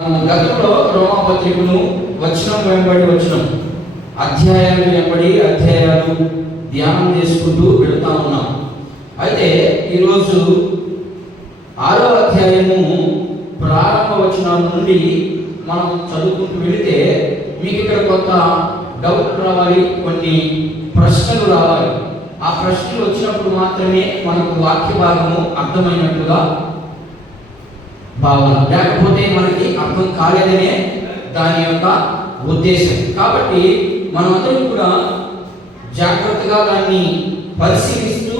గతంలో రోమాపత్రికను వచనం వెంబడి వచనం అధ్యాయాలు వెంబడి అధ్యాయాలు ధ్యానం చేసుకుంటూ వెళుతా ఉన్నాం. అయితే ఈరోజు 6వ అధ్యాయము ప్రారంభ వచనాల నుండి మనం చదువుకుంటూ వెళితే మీకు ఇక్కడ కొంత డౌట్ రావాలి, కొన్ని ప్రశ్నలు రావాలి. ఆ ప్రశ్నలు వచ్చినప్పుడు మాత్రమే మనకు వాక్య భాగము అర్థమైనట్లుగా భావన, లేకపోతే మనకి అర్థం కాలేదనే దాని యొక్క ఉద్దేశం. కాబట్టి మనమందరం కూడా జాగ్రత్తగా దాన్ని పరిశీలిస్తూ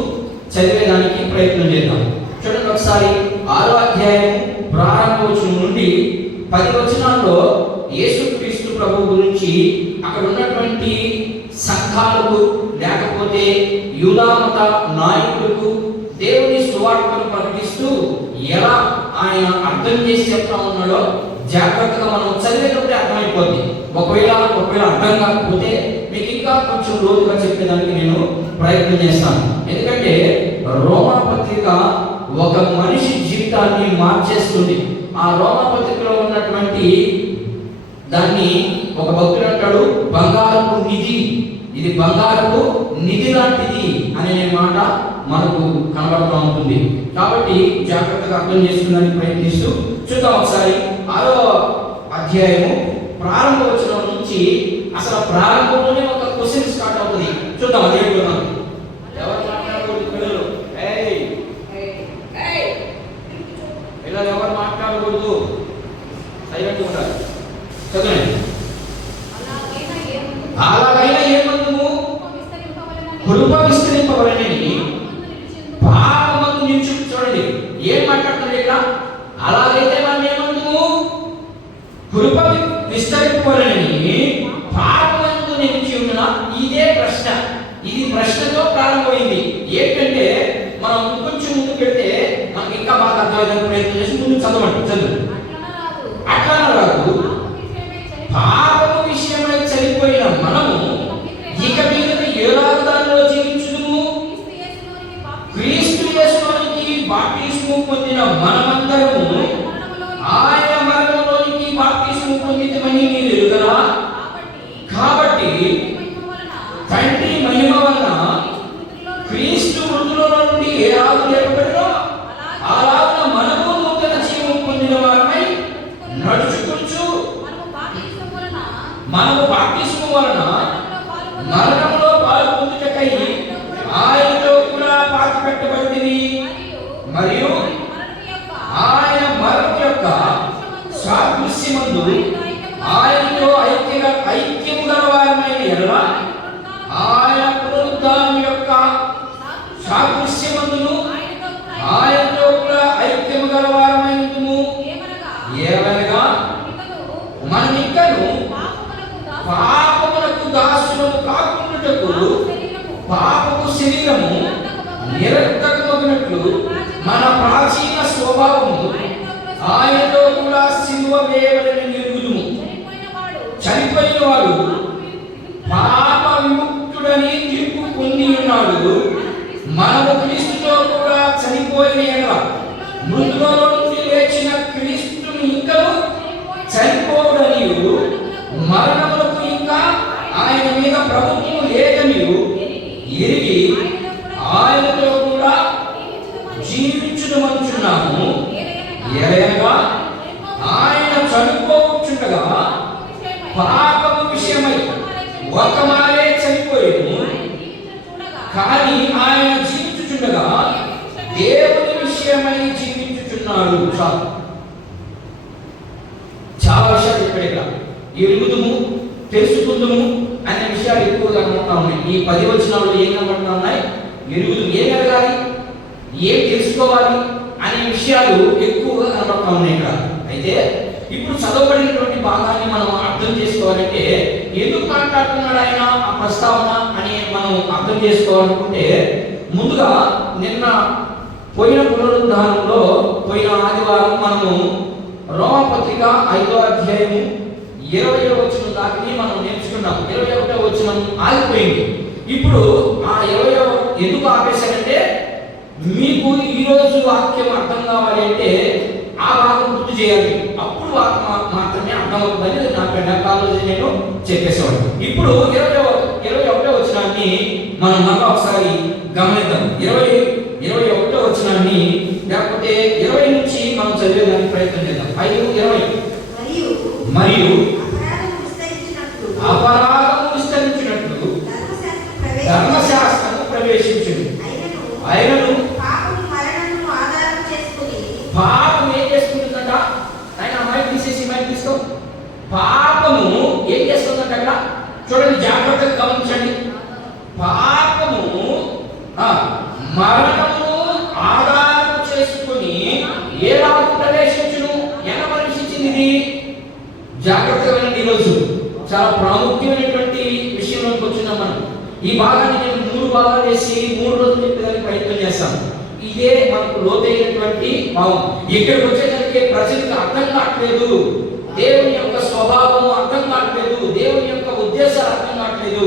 చదివేదానికి ప్రయత్నం చేద్దాం. చూడండి ఒకసారి 6వ అధ్యాయం ప్రారంభ వచనం నుండి 10 వచనాల్లో యేసుక్రీస్తు ప్రభు గురించి అక్కడ ఉన్నటువంటి సంఘాలకు లేకపోతే యూదామత నాయకులకు దేవుని సువార్తను ప్రకటిస్తూ ఎలా ఆయన అర్థం చేసి చెప్తా ఉన్నాడో జాగ్రత్తగా మనం చదివేటప్పుడే అర్థమైపోద్ది. ఒకవేళ అర్థం కాకపోతే మీకు ఇంకా కొంచెం లోతుగా చెప్పేదానికి నేను ప్రయత్నం చేస్తాను. ఎందుకంటే రోమా పత్రిక ఒక మనిషి జీవితాన్ని మార్చేస్తుంది. ఆ రోమా పత్రికలో ఉన్నటువంటి దాన్ని ఒక భక్తుడు అంటాడు, బంగారపు నిధి, ఇది బంగారపు నిధి లాంటిది అనే మాట మనకు కనబడుతూ ఉంటుంది. కాబట్టి జాగ్రత్తగా అర్థం చేసుకునేందుకు ప్రయత్నిస్తూ చూద్దాం. ఒకసారి 6వ అధ్యాయము ప్రారంభ వచనం నుంచి అసలు ప్రారంభంలోనే ఒక క్వశ్చన్ స్టార్ట్ అవుతుంది. చూద్దాం. అదే ఎవరు మాట్లాడకూడదు, పిల్లలు పిల్లలు ఎవరు మాట్లాడకూడదు, సైలెంట్ ఉండాలి. చదవండి. అలాగైనా ఏమందుము కృప విస్తరింపవలెనని పాపమందు నిలిచి. చూడండి ఏం మాట్లాడుతుంది ఇక్కడ. అలాగైతే మనం ఏమందుము కృప విస్తరింపవలెనని పాపమందు నిలిచి ఉన్ననా. ఇదే ప్రశ్న. ఇది ప్రశ్నతో ప్రారంభమైంది. ఏంటంటే మనం కొంచెం ముందుకు వెళ్తే మనకి ఇంకా బాగా అర్థమయ్యేందుకు ప్రయత్నం చేసి ముందు చదువు. అట్లా రాదు. పాపము విషయమై చనిపోయిన మనము ఇక మీద ఏలాగు దానిలో జీవించుదుము. క్రీస్తు యేసులోనికి బాప్తిస్మము పొందిన మనమందరము ఆయన మరణంలోనికి బాప్తిస్మము పొందితిమని మీరు ఎరుగరా. కాబట్టి తండ్రి మహిమ వలన క్రీస్తు మృతులలో నుండి ఏలాగు లేపబడినో అలాగున మనము నూతన జీవము పొందిన వారమై నడుచుకొనుచు మనము బాప్తిస్మము వలన మరణంలో పాలు పొందుటకై ఆయనతో కూడా పాతిపెట్టబడింది. మరియు ఆయన మరణం యొక్క సాదృశ్యమందు ఆయనతో ఐక్యము గలవారమైన ఎడల ఆయన పునరుద్ధానం యొక్క సాదృశ్యమందును ఆయనతో కూడా ఐక్యము గలవారమైనము. ఏమనగా మనమిక్కను పాపములకు దాసులము కాకుండుటకు పాపపు శరీరము నిరర్థకమగునట్లు మన ప్రాచీన స్వభావము ఆయనతో కూడా సిలువ వేయబడని ఎరుగుదుము. చనిపోయిన వాడు పాప విముక్తుడని తీర్పు పొంది ఉన్నాడు. మనము క్రీస్తుతో కూడా చనిపోయిన ఎడల మృతులలో నుండి లేచిన క్రీస్తుని ఇంకా చనిపోవడనియు మరణములకు ఇంకా ఆయన మీద ప్రభుత్వం లేదనియు ఎరిగి ఆయనతో కూడా జీవించుదమనుచున్నాము. ఏలయనగా ఆయన చనిపోవచ్చుండగా పాపము విషయమై ఒకమారే చనిపోయేను, కానీ ఆయన జీవించుచుండగా దేవుని విషయమై జీవించుచున్నాడు. చాలా విషయాలు చెప్పాడు ఇక్కడ. ఎరుగుదుము, తెలుసుకుందుము అనే విషయాలు ఎక్కువగా కనబడతా ఉన్నాయి. ఈ 10 వచనాలు ఏం కనబడతా ఉన్నాయి? ఎరుగుదుము, ఏం ఎరగాలి, ఏం తెలుసుకోవాలి అనే విషయాలు ఎక్కువగా కనబడతా ఉన్నాయి ఇక్కడ. అయితే ఇప్పుడు చదవబడినటువంటి భాగాన్ని మనం అర్థం చేసుకోవాలంటే ఎందుకు మాట్లాడుతున్నాడు ఆయన ఆ ప్రస్తావన అని మనం అర్థం చేసుకోవాలనుకుంటే ముందుగా నిన్న పోయిన పునరుద్ధానంలో పోయిన ఆదివారం మనము రోమపత్రిక 5వ అధ్యాయము 20వ వచనం దాకా మనం నేర్చుకున్నాం. 21వ వచనం ఆగిపోయింది. ఇప్పుడు ఆ 20వ ఎందుకు ఆపేశారంటే మీకు ఈరోజు వాక్యం అర్థం కావాలి అంటే ఆ భాగం గుర్తు చేయాలి. అప్పుడు మాత్రమే అర్థమవుతుందని నా కాలేజీ నేను చెప్పేసేవాడు. ఇప్పుడు 21వ వచనాన్ని మనం మళ్ళీ ఒకసారి గమనిద్దాం. 21వ వచనాన్ని లేకపోతే 20 నుంచి మనం చదివేదానికి ప్రయత్నం చేద్దాం. 5:20 మరియు అపరాధము విస్తరించినట్లు ధర్మశాస్త్రము ప్రవేశించును. ఆయనను పాపం ఏం చేసుకుంటుందంట? ఆయన అమ్మాయి తీసేసి మైక్ తీసుకో. పాపము ఏం చేస్తుందంట? అక్కడ చూడండి, జాగ్రత్తగా గమనించండి. పాపము మరణము ఆధారం చేసుకుని ఎలా ప్రవేశించును? ఎలా ప్రవేశించింది? ఇది జాగ్రత్తగా వినండి. ఈరోజు చాలా ప్రాముఖ్యమైనటువంటి విషయంలోకి వచ్చినాం మనం. ఈ భాగాన్ని నేను 3 భాగాలు వేసి 3 రోజులు చెప్పేదానికి ప్రయత్నం చేస్తాను. ఇదే మనకు లోతైనటువంటి భావం. ఇక్కడికి వచ్చేసరికి ప్రజలకు అర్థం కావట్లేదు, దేవుని యొక్క స్వభావం అర్థం కావట్లేదు, దేవుని యొక్క ఉద్దేశాలు అర్థం కావట్లేదు.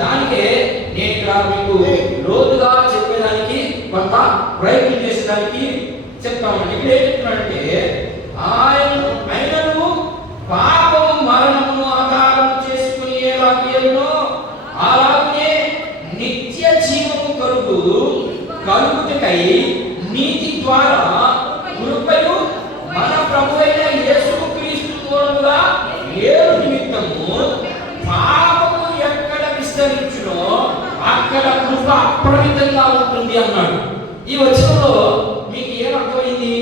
దానికే నేను ఇక్కడ మీకు లోతుగా చెప్పేదానికి కొంత ప్రయత్నం చేసేదానికి చెప్తా ఉన్నాను. ఇక్కడ ఏం చెప్తున్నాడంటే, ఆయనను పాపము మరణమును ఆధారం చేసుకుని ఎలాగేనో అలాగే నిత్య జీవము కలుగుటకై నీతి ద్వారా కృపయు మన ప్రభువైన యేసుక్రీస్తు మూలముగా ఏలు నిమిత్తము పాపము ఎక్కడ విస్తరించునో అక్కడ కృప అప్రమితంగా ఉంటుంది అన్నాడు. ఈ వచనంలో మీకు ఏమర్థమైంది?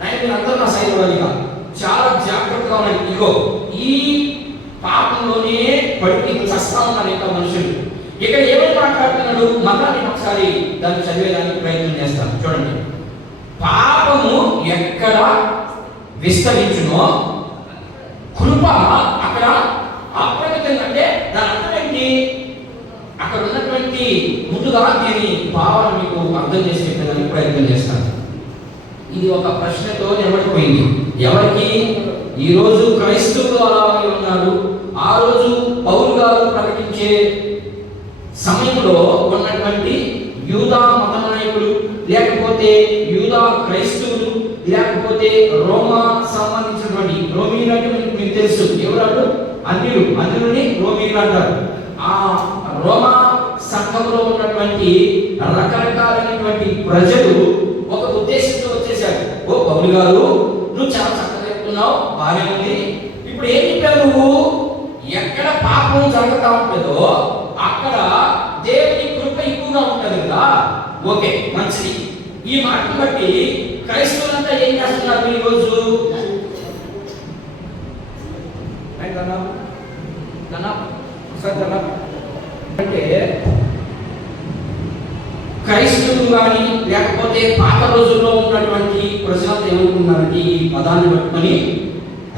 నేను అందరూ నా సైనికులుగా చాలా జాగ్రత్తగా ఉన్నాయి. ఇగో ఈ పాపంలోనే పడికి చస్తా ఉన్నారు ఇంకా మనుషులు. ఇక్కడ ఏమని మాట్లాడుతున్నాడు? మళ్ళా నేను ఒకసారి దాన్ని చదివేదానికి ప్రయత్నం చేస్తాను. చూడండి, పాపము ఎక్కడ విస్తరించునో కృప అక్కడ అప్రమితంగా. అంటే దాని అర్థం ఏంటి? అక్కడ ఉన్నటువంటి ముందుగా దీని భావన మీకు అర్థం చేసి చెప్పేదానికి ప్రయత్నం చేస్తాను. ఇది ఒక ప్రశ్నతో నిలబడిపోయింది. ఎవరికి? ఈరోజు క్రైస్తవులు అలాగే ఉన్నారు. ఆ రోజు పౌలు గారు ప్రకటించే సమయంలో ఉన్నటువంటి యూదా మత నాయకులు, లేకపోతే యూదా క్రైస్తవులు, లేకపోతే రోమా సంబంధించినటువంటి రోమీలు అంటే మీకు తెలుసు ఎవరు? అన్యులని రోమీలు అంటారు. ఆ రోమా సంఘంలో ఉన్నటువంటి రకరకాలైనటువంటి ప్రజలు ఒక ఉద్దేశంతో వచ్చేసారు. ఓ పౌలు గారు, నువ్వు చాలా చక్కగా చెప్తున్నావు, బాగానే ఉంది. ఇప్పుడు ఏం చెప్పావు నువ్వు? ఎక్కడ పాపం జరుగుతూ ఉంటుందో అక్కడ దేవుని కృప ఎక్కువగా ఉంటుంది కదా. ఓకే, మంచిది. ఈ మాటను బట్టి క్రైస్తవులంతా ఏం చేస్తున్నారు ఈరోజు? అంటే క్రైస్తవులు కానీ లేకపోతే పాత రోజుల్లో ఉన్నటువంటి ప్రజలు ఏమనుకున్నారంటే ఈ పదాన్ని పట్టుకొని,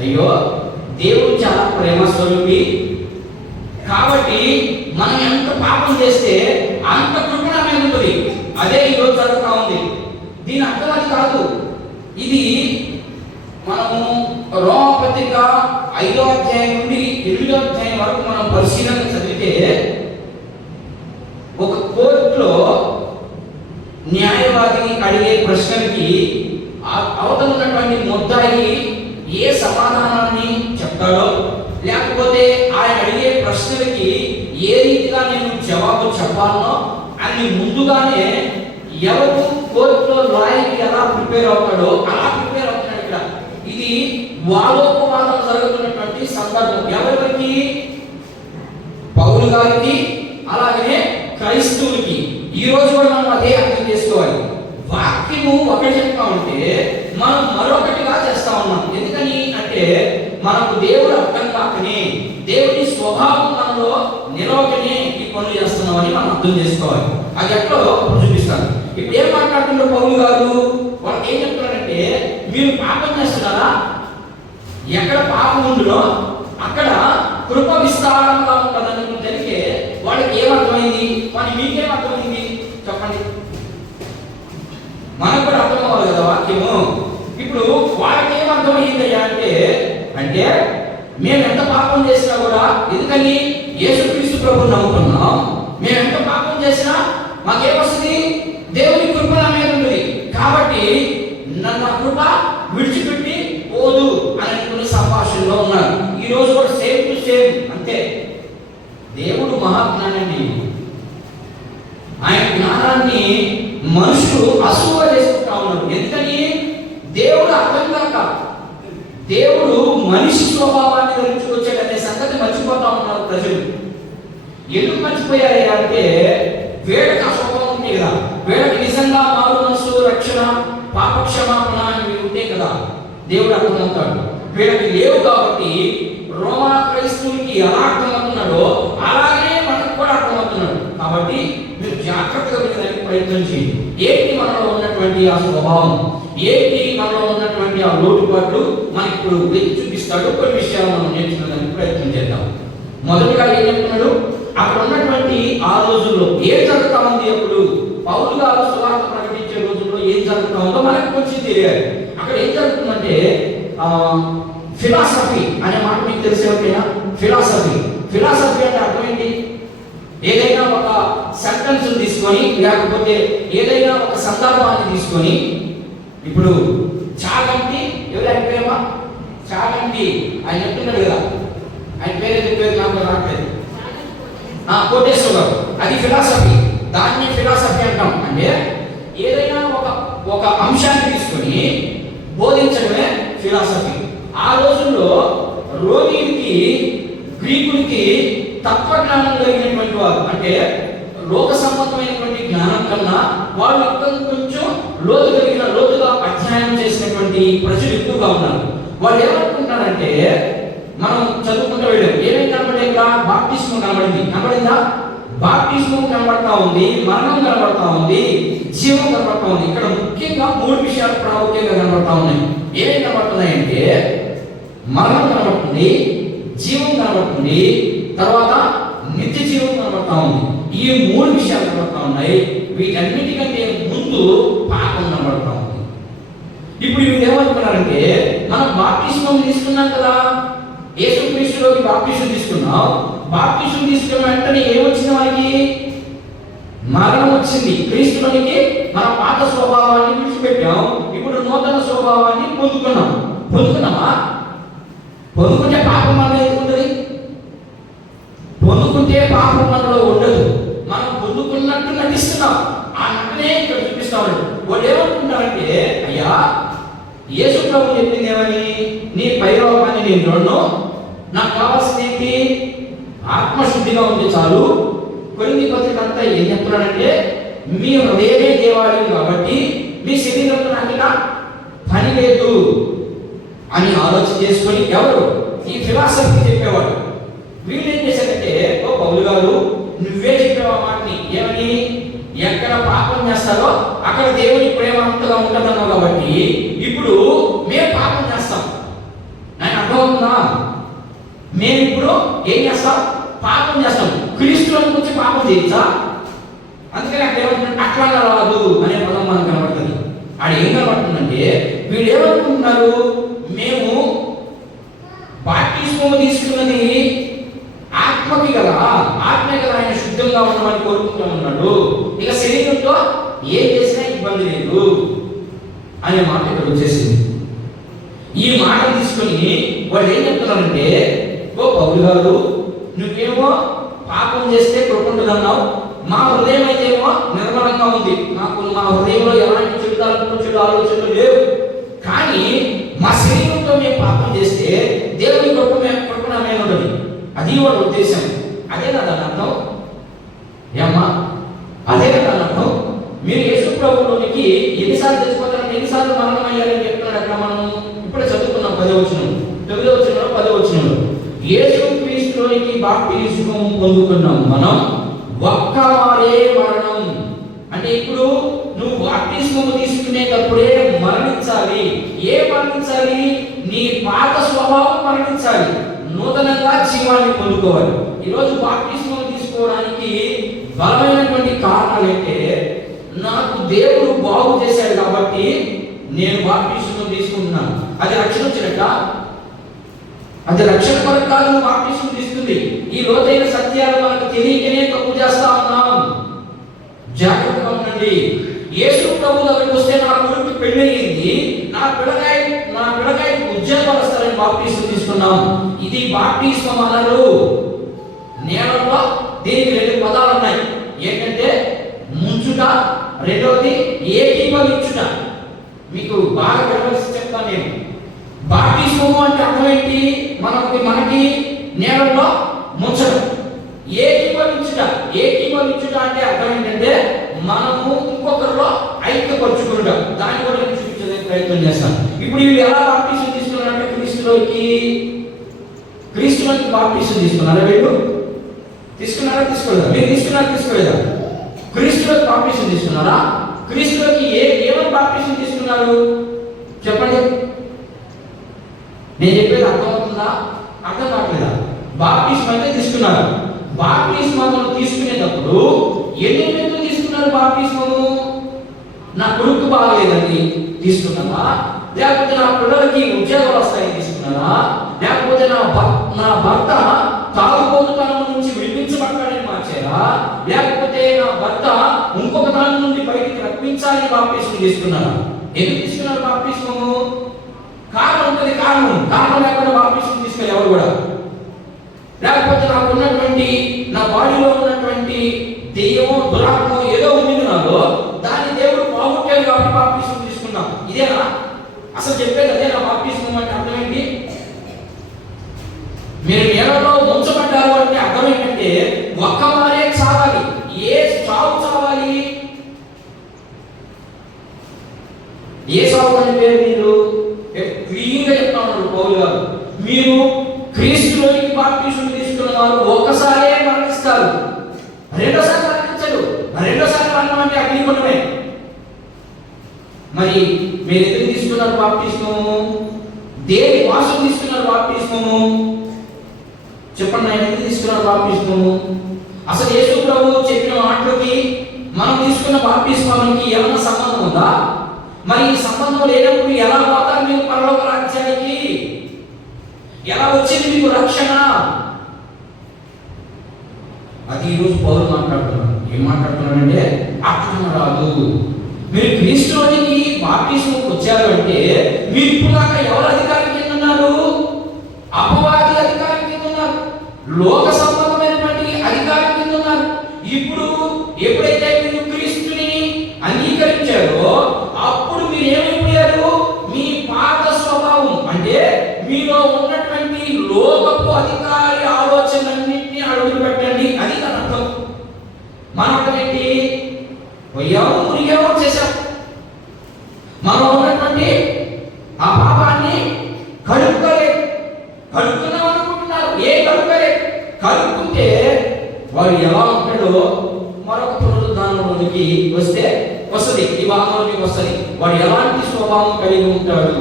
అయ్యో దేవుడు చాలా ప్రేమ స్వరూపి కాబట్టి మనం ఎంత పాపం చేస్తే అంత కృపణ ఉంటుంది. అదే ఈరోజు జరుగుతూ ఉంది. దీని అర్థం అది కాదు. ఇది మనము రోమపత్రిక 5వ అధ్యాయం నుండి 8వ అధ్యాయం వరకు మనం పరిశీలన చదివితే, ఒక కోర్టులో న్యాయవాది అడిగే ప్రశ్నకి అవతల ఉన్నటువంటి ముద్దాయి ఏ సమాధానాన్ని చెప్తాడో, లేకపోతే ఆయన అడిగే ప్రశ్నలకి ఏ రీతిగా నేను జవాబు చెప్పాలనో అని ముందుగానే ఎవరు కోర్టులో లాయర్కి ఎలా ప్రిపేర్ అవుతాడో అలా ప్రిపేర్ అవుతున్నాడు. ఇక్కడ ఇది వాదోపవాదం జరుగుతున్నటువంటి సందర్భం. ఎవరికి? పౌలు గారికి, అలాగే క్రైస్తవులకి. ఈ రోజు కూడా మనం అదే అర్థం చేసుకోవాలి. వాక్యము ఒకటి చెప్తా ఉంటే మనం మరొకటిగా చేస్తా ఉన్నాం. ఎందుకని అంటే మనకు దేవుడు అర్థం కాకనే, దేవుని స్వభావం మనలో నిలవకనే ఈ పనులు చేస్తున్నామని మనం అర్థం చేసుకోవాలి. అది ఎక్కడో చూపిస్తాను. ఇప్పుడు ఏం మాట్లాడుతున్నారు పౌలు గారు? వాళ్ళకి ఏం చెప్తున్నారంటే, మీరు పాపం చేస్తున్నారా? ఎక్కడ పాపం ఉండునో అక్కడ కృప విస్తారంగా ఉంటుందని తెలిస్తే వాళ్ళకి ఏమర్థమైంది? మరి మీకేం అర్థమైంది చెప్పండి. మనకు కూడా అర్థం అవ్వాలి కదా వాక్యము. ఇప్పుడు వాళ్ళకి ఏమర్థమైందయ్యా అంటే మేము ఎంత పాపం చేసినా కూడా, ఎందుకని యేసుక్రీస్తు ప్రభువుని నమ్ముకున్నాం, మేము ఎంత పాపం చేసినా మాకేమొస్తుంది? దేవుని కృప మీద ఉంటుంది. కాబట్టి నన్ను ఆ కృప విడిచిపెట్టి పోదు అని అనుకునే సంభాషణలో ఉన్నారు. ఈ రోజు కూడా సేమ్ టు సేమ్ అంతే. దేవుడు మహాజ్ఞానండి. ఆయన జ్ఞానాన్ని మనుషులు అసూయ చేసుకుంటా ఉన్నారు. ఎందుకని? దేవుడు అర్థం కాక, దేవుడు మనిషి స్వభావాన్ని ధరించుకొచ్చాడనే సంగతి మర్చిపోతా ఉన్నారు ప్రజలు. ఎందుకు మర్చిపోయారు అంటే వీళ్ళకి ఆ స్వభావం ఉంటే కదా, వీళ్ళకి నిజంగా మారు మనసు, రక్షణ, పాప క్షమాపణ ఇవి ఉంటే కదా దేవుడు అర్థమవుతాడు. వీళ్ళకి లేవు కాబట్టి రోమా క్రైస్తవులకి ఎలా అర్థమవుతున్నాడో అలాగే మనకు కూడా అర్థమవుతున్నాడు. కాబట్టి మీరు జాగ్రత్తగా వినడానికి ప్రయత్నం చేయండి. ఏంటి మనలో ఉన్నటువంటి ఆ స్వభావం, ఏంటి మనలో ఉన్నటువంటి ఆ లోటుపాట్లు మనకి ఇప్పుడు వెతికి చూపిస్తాడు. కొన్ని విషయాలు మనం నేర్చుకోవడానికి ప్రయత్నం చేద్దాం. మొదటిగా ఏం చెప్తున్నాడు? అక్కడ ఉన్నటువంటి ఆ రోజుల్లో ఏం జరుగుతా ఉంది, అప్పుడు పౌలు గారు సువార్త ప్రకటించే రోజుల్లో ఏం జరుగుతా ఉందో మనకు కొంచెం తెలియాలి. అక్కడ ఏం జరుగుతుందంటే ఫిలాసఫీ అనే మాట మీకు తెలిసేవైనా? ఫిలాసఫీ అంటే అర్థం ఏంటి? ఏదైనా ఒక సెంటెన్స్ తీసుకొని, లేకపోతే ఏదైనా ఒక సందర్భాన్ని తీసుకొని, ఇప్పుడు చాగంటి ఎవరైనా పేరమ్మా? చాగంటి ఆయన చెప్తున్నాడు కదా, ఆయన పేరు పేరు నాకు రావట్లేదు, కోటేశ్వర గారు. అది ఫిలాసఫీ. దాన్ని ఫిలాసఫీ అంటాం. అంటే ఏదైనా ఒక అంశాన్ని తీసుకొని బోధించడమే ఫిలాసఫీ. ఆ రోజుల్లో రోమీయుడికి, గ్రీకుడికి తత్వజ్ఞానం కలిగినటువంటి వారు, అంటే లోక సంబంధమైనటువంటి జ్ఞానం కన్నా వాళ్ళు కొంచెం లోతుగా అధ్యయనం చేసినటువంటి ప్రజలు ఎక్కువగా ఉన్నారు. వాళ్ళు ఏమనుకుంటున్నారంటే, మనం చదువుకుంటూ వెళ్ళాం, ఏమేమి కనబడే? ఇక్కడ బాప్టిస్మం కనబడిందా? బాప్టిస్మం కనబడతా ఉంది, మరణం కనబడతా ఉంది, జీవం కనబడతా ఉంది. ఇక్కడ ముఖ్యంగా 3 విషయాలు ప్రాముఖ్యంగా కనబడతా ఉన్నాయి. ఏమేమి కనబడుతున్నాయంటే మరణం కనబడుతుంది, జీవం కనబడుతుంది, తర్వాత నిత్య జీవం కనబడతా ఉంది. ఈ 3 విషయాలు కనబడతా ఉన్నాయి. వీటన్నిటికంటే ముందు పాపం కనబడతా ఉంది. ఇప్పుడు వీళ్ళు ఏమనుకున్నారంటే, మనం బాప్టిస్మం తీసుకున్నాం కదా, యేసుక్రీస్తులోకి బాప్టిజం తీసుకున్నాం. బాప్టిజం తీసుకున్న వెంటనే ఏమొచ్చింది? మనకి మరణం వచ్చింది. క్రీస్తులోనికి మన పాత స్వభావాన్ని విడిచిపెట్టాం. ఇప్పుడు నూతన స్వభావాన్ని పొందుకున్నామా? పొందుకుంటే పాపం మనలో ఎందుకుంటుంది? పొందుకుంటే పాపం మనలో ఉండదు. మనం పొందుకున్నట్టు నటిస్తున్నాం. ఆ నటనే ఇక్కడ చూపిస్తామండి. వాళ్ళు ఏమనుకుంటారంటే, అయ్యా యేసు ప్రభు చెప్పింది ఏమని? నీ పైలోకాన్ని నేను చూడను, నాకు కావాల్సింది ఏంటి? ఆత్మశుద్ధిగా ఉంది చాలు. కొరింథీ పత్రిక అంతా ఏం చెప్తున్నాడంటే, మీ హృదయమే దేవాలయం కాబట్టి మీ శరీరంలో నాకు ఇలా పని లేదు అని ఆలోచన చేసుకొని ఎవరు? ఈ ఫిలాసఫీ చెప్పేవాడు. వీళ్ళు ఏం చేశారంటే, ఓ పౌలు గారు నువ్వే చెప్పేవా మాటని, ఏమని? ఎక్కడ పాపం చేస్తారో అక్కడ దేవుని ప్రేమ అంతగా ఉంటుందన్నావు కాబట్టి ఇప్పుడు మేము పాపం చేస్తాం. నాకు అర్థమవుతుందా? మేము ఇప్పుడు ఏం చేస్తాం? పాపం చేస్తాం. క్రీస్తులో గురించి పాపం చేయొచ్చా? అందుకని అక్కడ ఏమంటున్నాడు? అట్లా రాదు అనే పదం మనకు కనబడుతుంది. ఆడ ఏం కనబడుతుందంటే, వీళ్ళు ఏమనుకుంటున్నారు? మేము బాప్టిస్మం తీసుకున్నది ఆత్మకి కదా, ఆత్మే కదా, ఆయన శుద్ధంగా ఉండమని కోరుకుంటూ ఉన్నాడు. ఇక శరీరంతో ఏం చేసినా ఇబ్బంది లేదు అనే మాట ఇక్కడ వచ్చేసింది. ఈ మాట తీసుకొని వాళ్ళు ఏం చెప్తున్నారంటే, ఓ పౌలు గారు నువ్వేమో పాపం చేస్తే కృపంటుందన్నావు, మా హృదయం అయితే ఏమో నిర్మలంగా ఉంది, మా హృదయంలో ఎలాంటి చెడు ఆలోచనలు లేవు. కానీ మా శరీరంతో మేము పాపం చేస్తే దేవుని కృపణమే ఉంటుంది. అది వాళ్ళ ఉద్దేశం. అదే కదా అర్థం? ఏమ్మా, అదే కదా అర్థం. మీరు యేసు ప్రభువులోనికి ఎన్నిసార్లు తెచ్చిపోతారంటే ఎన్నిసార్లు మరణం అయ్యారని చెప్తున్నాడు. అక్కడ మనం ఇప్పుడే చదువుకున్నాం 10వ వచనం, 9వ వచనంలో, 10వ వచనంలో యేసు క్రీస్తులోనికి బాప్టిజం పొందుకున్నాం మనం ఒక్కవారే మరణం. అంటే ఇప్పుడు నువ్వు బాప్టిజం తీసుకునేటప్పుడే మరణించాలి. ఏ మరణించాలి? నీ పాత స్వభావం మరణించాలి, నూతనంగా జీవాన్ని పొందుకోవాలి. ఈరోజు బాప్టిజం తీసుకోవడానికి బలమైనటువంటి కారణాలు ఏంటంటే, నాకు దేవుడు బాగు చేశాడు కాబట్టి నేను బాప్టిజం తీసుకుంటున్నాను. అది రక్షణ వచ్చినట్ట? అది రక్షణ కొరకు కాదు బాప్టిజం తీసుకుంది. ఈ లోతైన సత్యాలు మనకు తెలియకనే తప్పు చేస్తా ఉన్నాం. జాగ్రత్తగా ఉండండి. యేసు ప్రభు దగ్గరికి వస్తే నా కొడుకు పెళ్లి అయింది, నా పిల్లకాయ ఉద్యోగాలు వస్తారని బాప్టిజం తీసుకున్నాం. ఇది బాప్టిజం అనరు. నేలలో దీనికి రెండు పదాలు ఉన్నాయి. ఏంటంటే ముంచుట, రెండవది ఏకీభవించుట. మీకు బాగా వివరించి చెప్తాను నేను. బాప్టిజం అంటే అర్థం ఏంటి? మనకి నేలలో ముంచడం. ఏకీభవించుట అంటే అర్థం ఏంటంటే మనము ఇంకొకరిలో ఐక్యపరచుకుంటాం. దాన్ని కూడా నేను చూపించడానికి ప్రయత్నం చేస్తాను. ఇప్పుడు వీళ్ళు ఎలా బాప్టిజం తీసుకున్నారంటే క్రీస్తులోకి బాప్టిజం తీసుకున్నారా? వీళ్ళు తీసుకున్నారా? తీసుకోలేదా? మీరు తీసుకోలేదా? క్రీస్తులోకి బాప్టిజం తీసుకున్నారా? క్రీస్తులోకి ఏమని బాప్టిజం తీసుకున్నారు చెప్పండి. నేను చెప్పేది అర్థమవుతుందా? అర్థం కావట్లేదా? బాప్టిజం అయితే తీసుకున్నారు. బాప్టిజం తీసుకునేటప్పుడు ఎన్ని మెతులు తీసుకున్నారు? బాప్టిజము నా కొడుకు బాగలేదని తీసుకున్నారా? లేకపోతే నా పిల్లలకి ఉద్యోగాలు వస్తాయని తీసుకున్నారా? లేకపోతే నా భర్త తాగుబోతుతనం నుంచి విడిపించబడ్డాడని మార్చారా? లేకపోతే నా భర్త ఇంకొక దాని నుండి బయటికి రప్పించాలని బాప్టిజం తీసుకున్నారా? ఎందుకు తీసుకున్నారు బాప్టిజము? కారణం ఉంటుంది. కారణం లేకుండా బాప్టిజం తీసుకుని ఎవరు కూడా. లేకపోతే నాకు ఉన్నటువంటి నా బాడీలో ఉన్నటువంటి దెయ్యమో దురాత్మో ఏదో ఉంది నాలో, దాన్ని దేవుడు పోగొట్టాడు కాబట్టి బాప్టిజం తీసుకున్నాం. ఇదేనా అసలు చెప్పేది? అదేనా బాప్టిజం అంటే అర్థం ఏంటి? మీరు నేలలో ముంచబడ్డారు అంటే అర్థం ఏంటంటే ఒక్క మారే చావాలి. ఏ చావు చావాలి? ఏ చావు అని పేరు మీరు క్లీన్గా చెప్తా ఉన్నారు పౌలు గారు. మీరు క్రీస్తులోకి బాప్టిజం తీసుకున్న వారు ఒక్కసారే మరణిస్తారు, రెండోసారి మరణించరు. రెండోసారి మరణం అంటే అగ్నిగుండమే. మరి మీరు ఎందుకు తీసుకున్నారు బాప్టిజము? దేని వాసం తీసుకున్నారు బాప్టిజము? చెప్పండి. ఆయన ఎందుకు తీసుకున్నారు బాప్టిజము? అసలు యేసు ప్రభు చెప్పిన మాటలకి మనం తీసుకున్న బాప్టిజానికి ఏమైనా సంబంధం ఉందా? మరి ఈ సంబంధం లేనప్పుడు ఎలా పోతారు మీరు పరలోక రాజ్యానికి? ఎలా వచ్చింది మీకు రక్షణ? అది ఈరోజు పౌలు మాట్లాడుతున్నాడు. ఏం మాట్లాడుతున్నాడంటే అట్లా రాదు. మీరు క్రీస్తులోనికి బాప్టిజంకి వచ్చారు అంటే మీరు ఇప్పుడు దాకా ఎవరు అధికారం కింద ఉన్నారు? అపవాది అధికారం కింద ఉన్నారు. లోక సంబంధమైనటువంటి అధికారం కింద ఉన్నారు. ఇప్పుడు ఎప్పుడైతే మీరు క్రీస్తుని అంగీకరించారో అప్పుడు మీరు ఏమైపోయారు? మీ పాత స్వభావం అంటే మీలో ఉన్నటువంటి లోకపు అధికారి ఆలోచనలన్నింటినీ అడుగు పెట్టండి. అది దాని అర్థం. మన అర్థం ఏంటి? పోయాము, మునిగాము, చేశాం. మనం ఉన్నటువంటి ఆ పాపాన్ని కడుక్కున్నాం అనుకుంటున్నారు. కడుక్కుంటే వాడు ఎలా ఉంటాడో మరొక పునరుద్ధానంలోనికి వస్తుంది. ఈ భాగంలోకి వస్తుంది. వాడు ఎలాంటి స్వభావం కలిగి ఉంటాడు,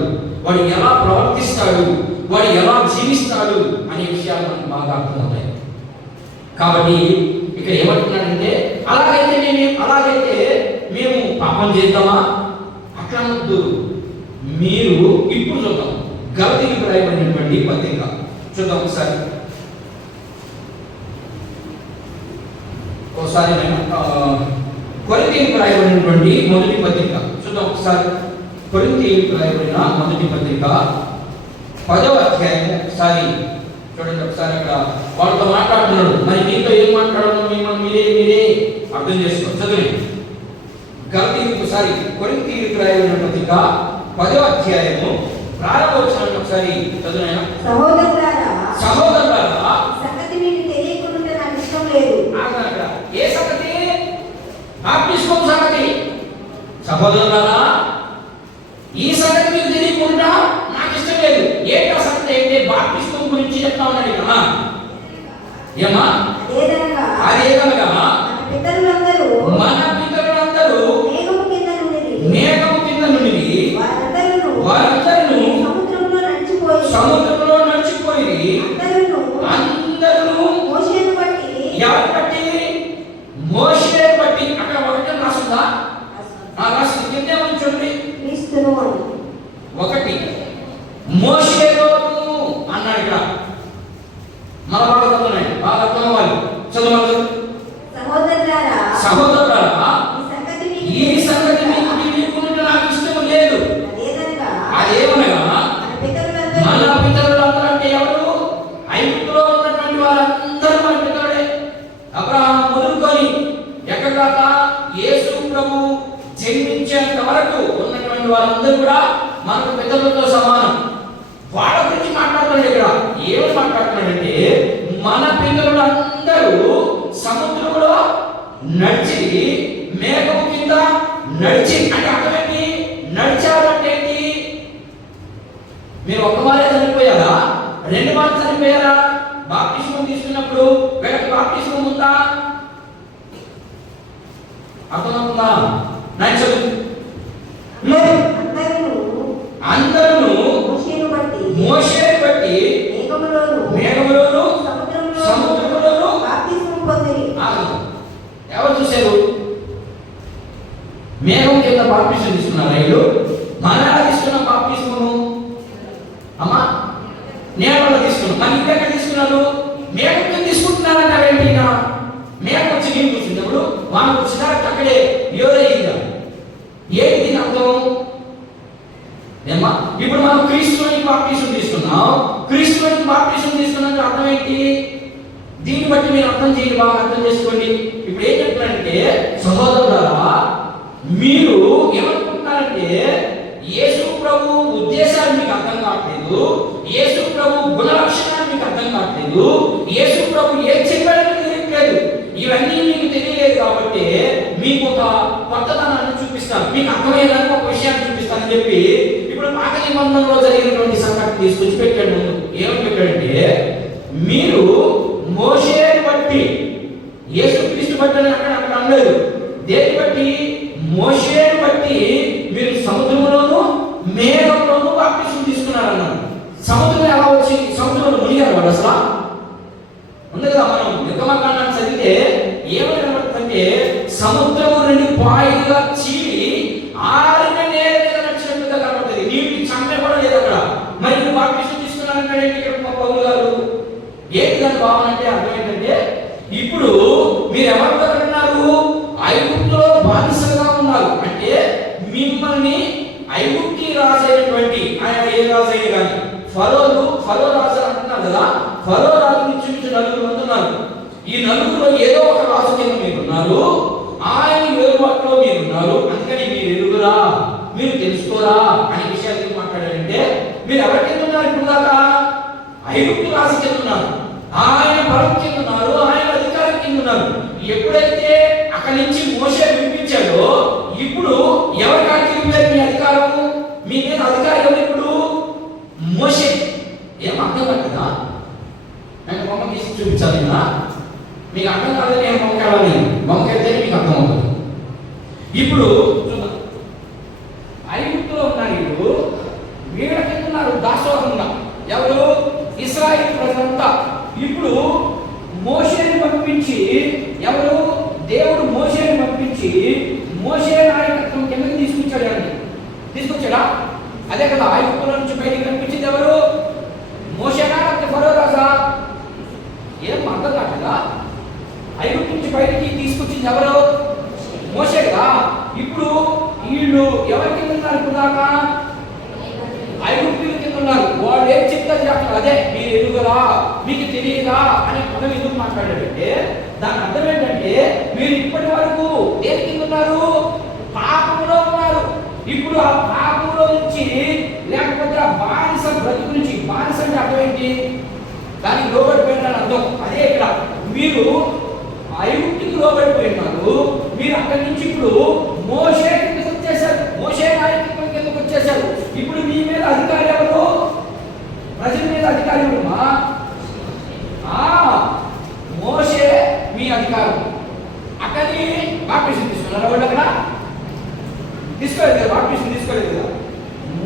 వాడు ఎలా ప్రవర్తిస్తాడు, వాడు ఎలా జీవిస్తాడు అనే విషయాలు మనకు బాగా అర్థమవుతాయి. కాబట్టి ఇక్కడ ఏమంటున్నాడంటే అలాగైతే మేము పాపం చేద్దామా? అట్లా వద్దు. మీరు ఇప్పుడు చూద్దాం. గలతీయులకు రాయబడినటువంటి పత్రిక చూద్దాం ఒకసారి. కొరింథీయులకు రాయబడినటువంటి మొదటి పత్రిక చూద్దాం ఒకసారి. కొరింథీయులకు రాయబడిన మొదటి పత్రిక 10వ అధ్యాయం ఒకసారి చూడండి. ఒకసారి అక్కడ వాళ్ళతో మాట్లాడుతున్నాడు. మరి మీతో ఏం మాట్లాడడం మీరే అర్థం చేసుకోండి. చదివండి. కొరింథీయులకు రాయబడిన పత్రిక 10వ అధ్యాయము ప్రారంభ వచనాన్ని ఒకసారి చదువునైనా. సహోదరులారా సంగతి మీకు తెలియకుండా నాకు ఇష్టం లేదు. ఏ సంగతి? బాప్టిజం సంగతి. సహోదరులారా ఈ సంగతి మీకు తెలియకుండా నాకు ఇష్టం లేదు. ఏంటి ఆ సంగతి? ఏంటి? బాప్టిజం గురించి చెప్తా ఉన్నాడు కదా. ఏమా? అదేదనగా మన పితరులందరూ మేఘము కింద నుండి వారందరూ సముద్రంలో నడిచిపోయి అందరూ మోషేను బట్టి అక్కడ ఒకటే రాస్తుందా? రాస్తుంది. కింద మాట్లాడుతున్నాడు ఇక్కడ. ఏమని మాట్లాడుతున్నాడంటే మన పిల్లలు అందరూ సముద్రంలో నడిచి మేఘము కింద నడిచి అంటే అర్థం ఏంటి? నడిచారంటే ఏంటి? మీరు ఒక్క మారే చనిపోయారా? 2 మార్లు చనిపోయారా? బాప్తిస్మం తీసుకున్నప్పుడు వీళ్ళకి బాప్తిస్మం ఉందా? అర్థమవుతుందా? నేను చదువు అందరూ మోషేను బట్టి మేఘములోను సముద్రములోను బాప్తిస్మం పొందిరి. ఎవరు చూశారు? మేఘం కింద బాప్తిస్మం తీసుకున్నారు. వీళ్ళు మన తీసుకున్న బాప్తిస్మము అమ్మా నేలలో తీసుకున్నాం. మరి ఇంకెక్కడ తీసుకున్నారు? మేఘం కింద తీసుకుంటున్నారంటారేంటి? మేఘం వచ్చి నీళ్ళు కూర్చున్నప్పుడు వాన వచ్చినా అక్కడే యోదయ్యిందా? ఏంటి దీని అర్థం? ఏమ్మా ఇప్పుడు మనం క్రీస్తులోని బాప్తిస్మం తీసుకున్నాం. క్రీస్తులోని బాప్తిస్మం తీసుకున్నాం అర్థం ఏంటి? దీన్ని బట్టి మీరు అర్థం చేయండి, బాగా అర్థం చేసుకోండి. ఇప్పుడు ఏం చెప్తున్నారంటే సహోదరులారా, మీరు ఏమనుకుంటున్నారంటే యేసు ప్రభు ఉద్దేశాలు మీకు అర్థం కావట్లేదు, యేసు ప్రభు గుణలక్షణాలు మీకు అర్థం కావట్లేదు, యేసు ప్రభు ఏం చెప్పాడని తెలియట్లేదు. ఇవన్నీ మీకు తెలియలేదు కాబట్టి మీకు ఒక కొత్తదనాన్ని చూపిస్తాను, మీకు అర్థమయ్యేదానికి ఒక విషయాన్ని చూపిస్తానని చెప్పి ఇప్పుడు పాత నిబంధనలో జరిగినటువంటి సంఘటన తీసుకొచ్చి పెట్టాడు ముందు. ఏమని పెట్టాడంటే మీరు మోషేని బట్టి యేసుక్రీస్తు బట్టి అని అక్కడ అనలేదు. దేని బట్టి? మోషేని బట్టి మీరు సముద్రంలోను మేఘంలోను బాప్తిస్మం తీసుకున్నారన్నారు. సముద్రం ఎలా వచ్చింది? సముద్రంలో మునిగారు వాడు అసలు ఉంది కదా. మనం నిర్గమకాండాన్ని చదివితే ఏమని కనబడుతుందంటే సముద్రము 2 పాయలుగా చీలి ఆరిన నేల మీద నడిచినట్టుగా కనబడుతుంది. నీటి చంపే కూడా లేదు అక్కడ. మరి నువ్వు బాప్తిస్మం తీసుకున్నారంటే ఇక్కడ పౌలు గారు ఏంటి దాని భావన అంటే అర్థం ఏంటంటే ఇప్పుడు మీరు ఎవరితో ఉన్నారు? ఐగుప్తులో బానిసలుగా ఉన్నారు. అంటే మిమ్మల్ని ఐగుప్తి రాజు అయినటువంటి ఆయన ఏ రాజు అయినా కానీ ఫరో రాజు అంటున్నారు కదా. ఫరో రాజు నుంచి 4 మంది ఉన్నారు. ఈ 4లో ఏదో ఒక రాజు కింద మీరు ఉన్నారు. ఆయన ఏలుబడిలో మీరు ఉన్నారు. అందుకని మీరు ఎరుగురా, మీరు తెలుసుకోరా అనే విషయాలు మాట్లాడారంటే మీరు ఎవరి కింద ఉన్నారు? ఇప్పుడు దాకా ఐగుప్తు రాజు కింద ఉన్నారు, ఆయన బలం కింద ఉన్నారు, ఆయన అధికారం కింద ఉన్నారు. ఎప్పుడైతే అక్కడి నుంచి మోషే వినిపించాడో ఇప్పుడు ఎవరి కాడికి వెళ్ళారు? మీ అధికారం, మీ మీద అధికారం ఎవరు? ఇప్పుడు మోషే. ఏం అర్థం కదా? నేను బొమ్మ తీసి చూపించాలి కదా. మీకు అర్థం కాదని నేను బొమ్మకెళ్ళాలి, బొమ్మకెళ్తే మీకు అర్థం అవుతుంది. ఇప్పుడు ఐగుప్తులో ఉన్నారు వీళ్ళు, వీళ్ళ కింద ఉన్నారు దాసోహంగా. ఎవరు? ఇశ్రాయేలు ప్రజలంతా. ఇప్పుడు మోషేని పంపించి ఎవరు? దేవుడు మోషేని పంపించి మోషే నాయకత్వం కిందకి తీసుకొచ్చాడు. అండి తీసుకొచ్చాడా? అదే కదా. ఐగుప్తుల నుంచి బయటికి పంపించింది ఎవరు? మోషేనా లేకపోతే ఫరో రాజా? ఏం అర్థం కాదా? ఐగుప్తు నుంచి బయటికి తీసుకొచ్చింది ఎవరు? మోషే కదా. ఇప్పుడు వీళ్ళు ఎవరి కింద ఉన్నారు? ఇప్పుడు దాకా ఐగుప్తుల కింద ఉన్నారు. వాళ్ళు ఏం చెప్తారు చెప్పారు. అదే మీరు ఎదుగురా, మీకు తెలియదా అనే పదం ఎందుకు మాట్లాడారంటే దాని అర్థం ఏంటంటే మీరు ఇప్పటి వరకు దేని కింద ఉన్నారు? పాపంలో ఉన్నారు. ఇప్పుడు ఆ పాపంలో నుంచి లేకపోతే ఆ బానిస బ్రతుకు నుంచి, బానిస అంటే అర్థం ఏంటి? దానికి లోబడిపోయినారు అర్థం. అదే ఇక్కడ మీరు ఐగుప్తుకి లోబడిపోయినారు. మీరు అక్కడి నుంచి ఇప్పుడు మోషే కిందకి వచ్చేసారు, మోషే నాయకత్వం కిందకి వచ్చేసారు. ఇప్పుడు మీ మీద అధికారి ఎవరు? ప్రజల మీద అధికారి ఎవరుమా? మోషే మీ అధికారం. అక్కడిని బాప్తిస్మం తీసుకున్నారు. వాళ్ళు అక్కడ తీసుకోలేదు కదా, బాప్తిస్మం తీసుకోలేదు కదా.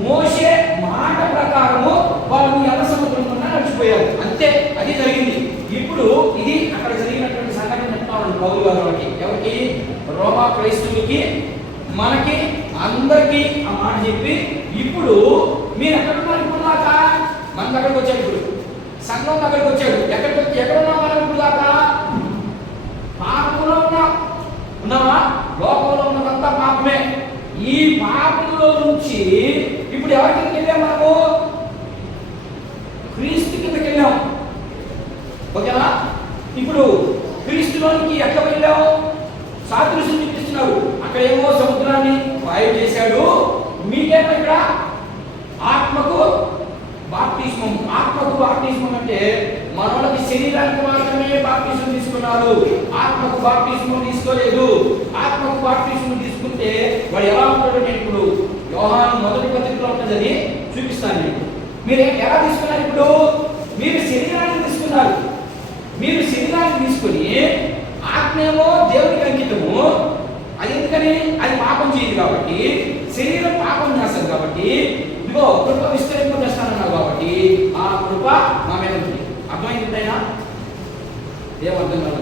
మోషే మాట ప్రకారము వాళ్ళు ఎర్ర సముద్రం నడిచిపోయారు. అంతే, అది జరిగింది. ఇప్పుడు ఇది అక్కడ జరిగినటువంటి సంఘటన చెప్తాను పౌలు గారు వాళ్ళకి. ఎవరికి? రోమా క్రైస్తవులకి, మనకి, అందరికీ ఆ మాట చెప్పి ఇప్పుడు మీరు ఎక్కడ ఉన్నారు? ఇప్పుడు దాకా మన దగ్గరకు వచ్చాడు. ఇప్పుడు సంఘం దగ్గరకు వచ్చాడు. ఎక్కడ ఉన్నాం మనం? ఇప్పుడు దాకా పాపంలో ఉన్నామా? లోకంలో ఉన్నదంతా పాపమే. ఈ పాపంలో నుంచి ఇప్పుడు ఎవరి కిందకి వెళ్ళాం? మనము క్రీస్తు కిందకి వెళ్ళాం. ఓకేనా? ఇప్పుడు క్రీస్తులోనికి ఎట్లా వెళ్ళాము? సాదృశ్యం చూపిస్తున్నారు. అక్కడ ఏమో సముద్రాన్ని వాయు చేశాడు. మీకేమో ఇక్కడ ఆత్మకు బాప్తిస్మం, ఆత్మకు ఆత్మకు బాప్తిస్మం అంటే మనోళ్ళకి శరీరానికి మాత్రమే బాప్తిస్మం తీసుకున్నారు, ఆత్మకు బాప్తిస్మం తీసుకోలేదు. ఆత్మకు బాప్తిస్మం తీసుకుంటే వాడు ఎలా ఉంటాడో నేను ఇప్పుడు యోహాను మొదటి పత్రికలో ఉంటుంది, అది చూపిస్తాను నేను. మీరు ఎలా తీసుకున్నారు? ఇప్పుడు మీరు శరీరాన్ని తీసుకున్నారు. మీరు శరీరాన్ని తీసుకొని ఆత్మేమో దేవునికి అంకితము. అది ఎందుకని? అది పాపం చేయదు కాబట్టి, శరీరం పాపం చేస్తుంది కాబట్టి, ఇదిగో కృప విస్తరింపజేస్తానన్నావు కాబట్టి ఆ కృప మా మీద ఉంది. అర్థమైంది ఎప్పుడైనా? ఏమర్థం కాదు,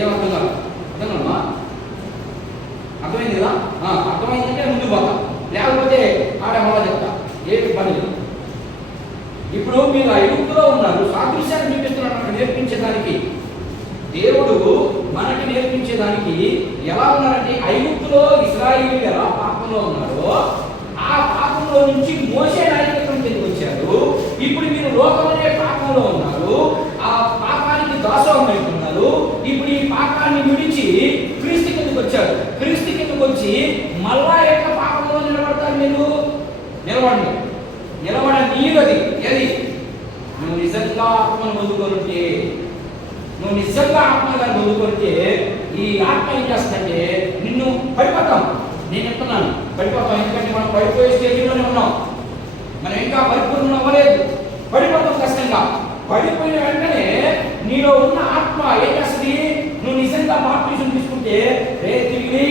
ఏమర్థం కాదు, అర్థం కదమ్మా? అర్థమైంది కదా? అర్థమైందంటే ముందు పోతా, లేకపోతే ఆడ మొదలు చెప్తా, ఏమి పని లేదు. ఇప్పుడు మీరు ఐగుప్తులో ఉన్నారు, సాదృశ్యాన్ని చూపిస్తున్నాడు మనకు నేర్పించడానికి. దేవుడు మనకి నేర్పించేదానికి ఎలా ఉన్నారంటే, ఐగుప్తులో ఇశ్రాయేలీయులు ఎలా పాపంలో ఉన్నారో ఆ పాపంలో నుంచి మోషే నాయకత్వం కిందకి వచ్చారు. ఇప్పుడు మీరు లోకం అనే పాపంలో ఉన్నారు, ఆ పాపానికి దాసోహం అవుతున్నారు. ఇప్పుడు ఈ పాపాన్ని విడిచి క్రీస్తు కిందకి వచ్చారు. క్రీస్తు కిందకి వచ్చి మళ్ళా యొక్క పాపంలో నిలబడతారు. మీరు నిలబడనీయది ఏది? నువ్వు నిజంగా ఆత్మను పొందుకుంటే, నువ్వు నిజంగా ఆత్మగాన్ని పొందుకుంటే ఈ ఆత్మ ఏం చేస్తుందంటే నిన్ను పడిపోతాం. నేను చెప్తున్నాను, పడిపోతాం. ఎందుకంటే మనం పడిపోయే స్టేజ్లోనే ఉన్నాం, మనం ఇంకా పరిపూర్ణం అవ్వలేదు. పడిపోతాం కష్టంగా. పడిపోయిన వెంటనే నీలో ఉన్న ఆత్మ ఏం చేస్తుంది? నువ్వు నిజంగా బాప్తిజం తీసుకుంటే రే తిరిగి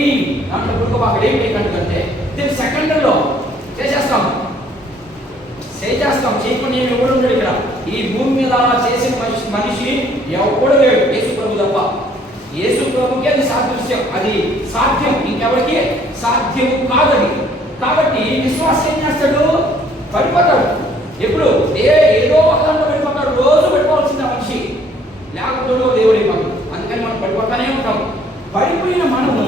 దాంట్లో పుట్టుకోబాక ఏం లేకంటే దీన్ని సెకండ్లో చేసేస్తాం. చేయకుండా నేను ఎవడు ఉన్నాడు ఇక్కడ ఈ భూమి మీద అలా చేసిన మనిషి ఎవడు లేడు, యేసు ప్రభు తప్ప. యేసు ప్రభుకి అది సాదృశ్యం, అది సాధ్యం, ఇంకెవరికి సాధ్యము కాదని. కాబట్టి విశ్వాసం ఏం చేస్తాడు? పడిపోతాడు. ఎప్పుడు? ఏదో ఒక దాంట్లో పడిపోతాడు. రోజు పడిపోవాల్సింది ఆ మనిషి, లేకపోతే దేవుడు ఇవ్వదు. అందుకని మనం పడిపోతానే ఉంటాం. పడిపోయిన మనము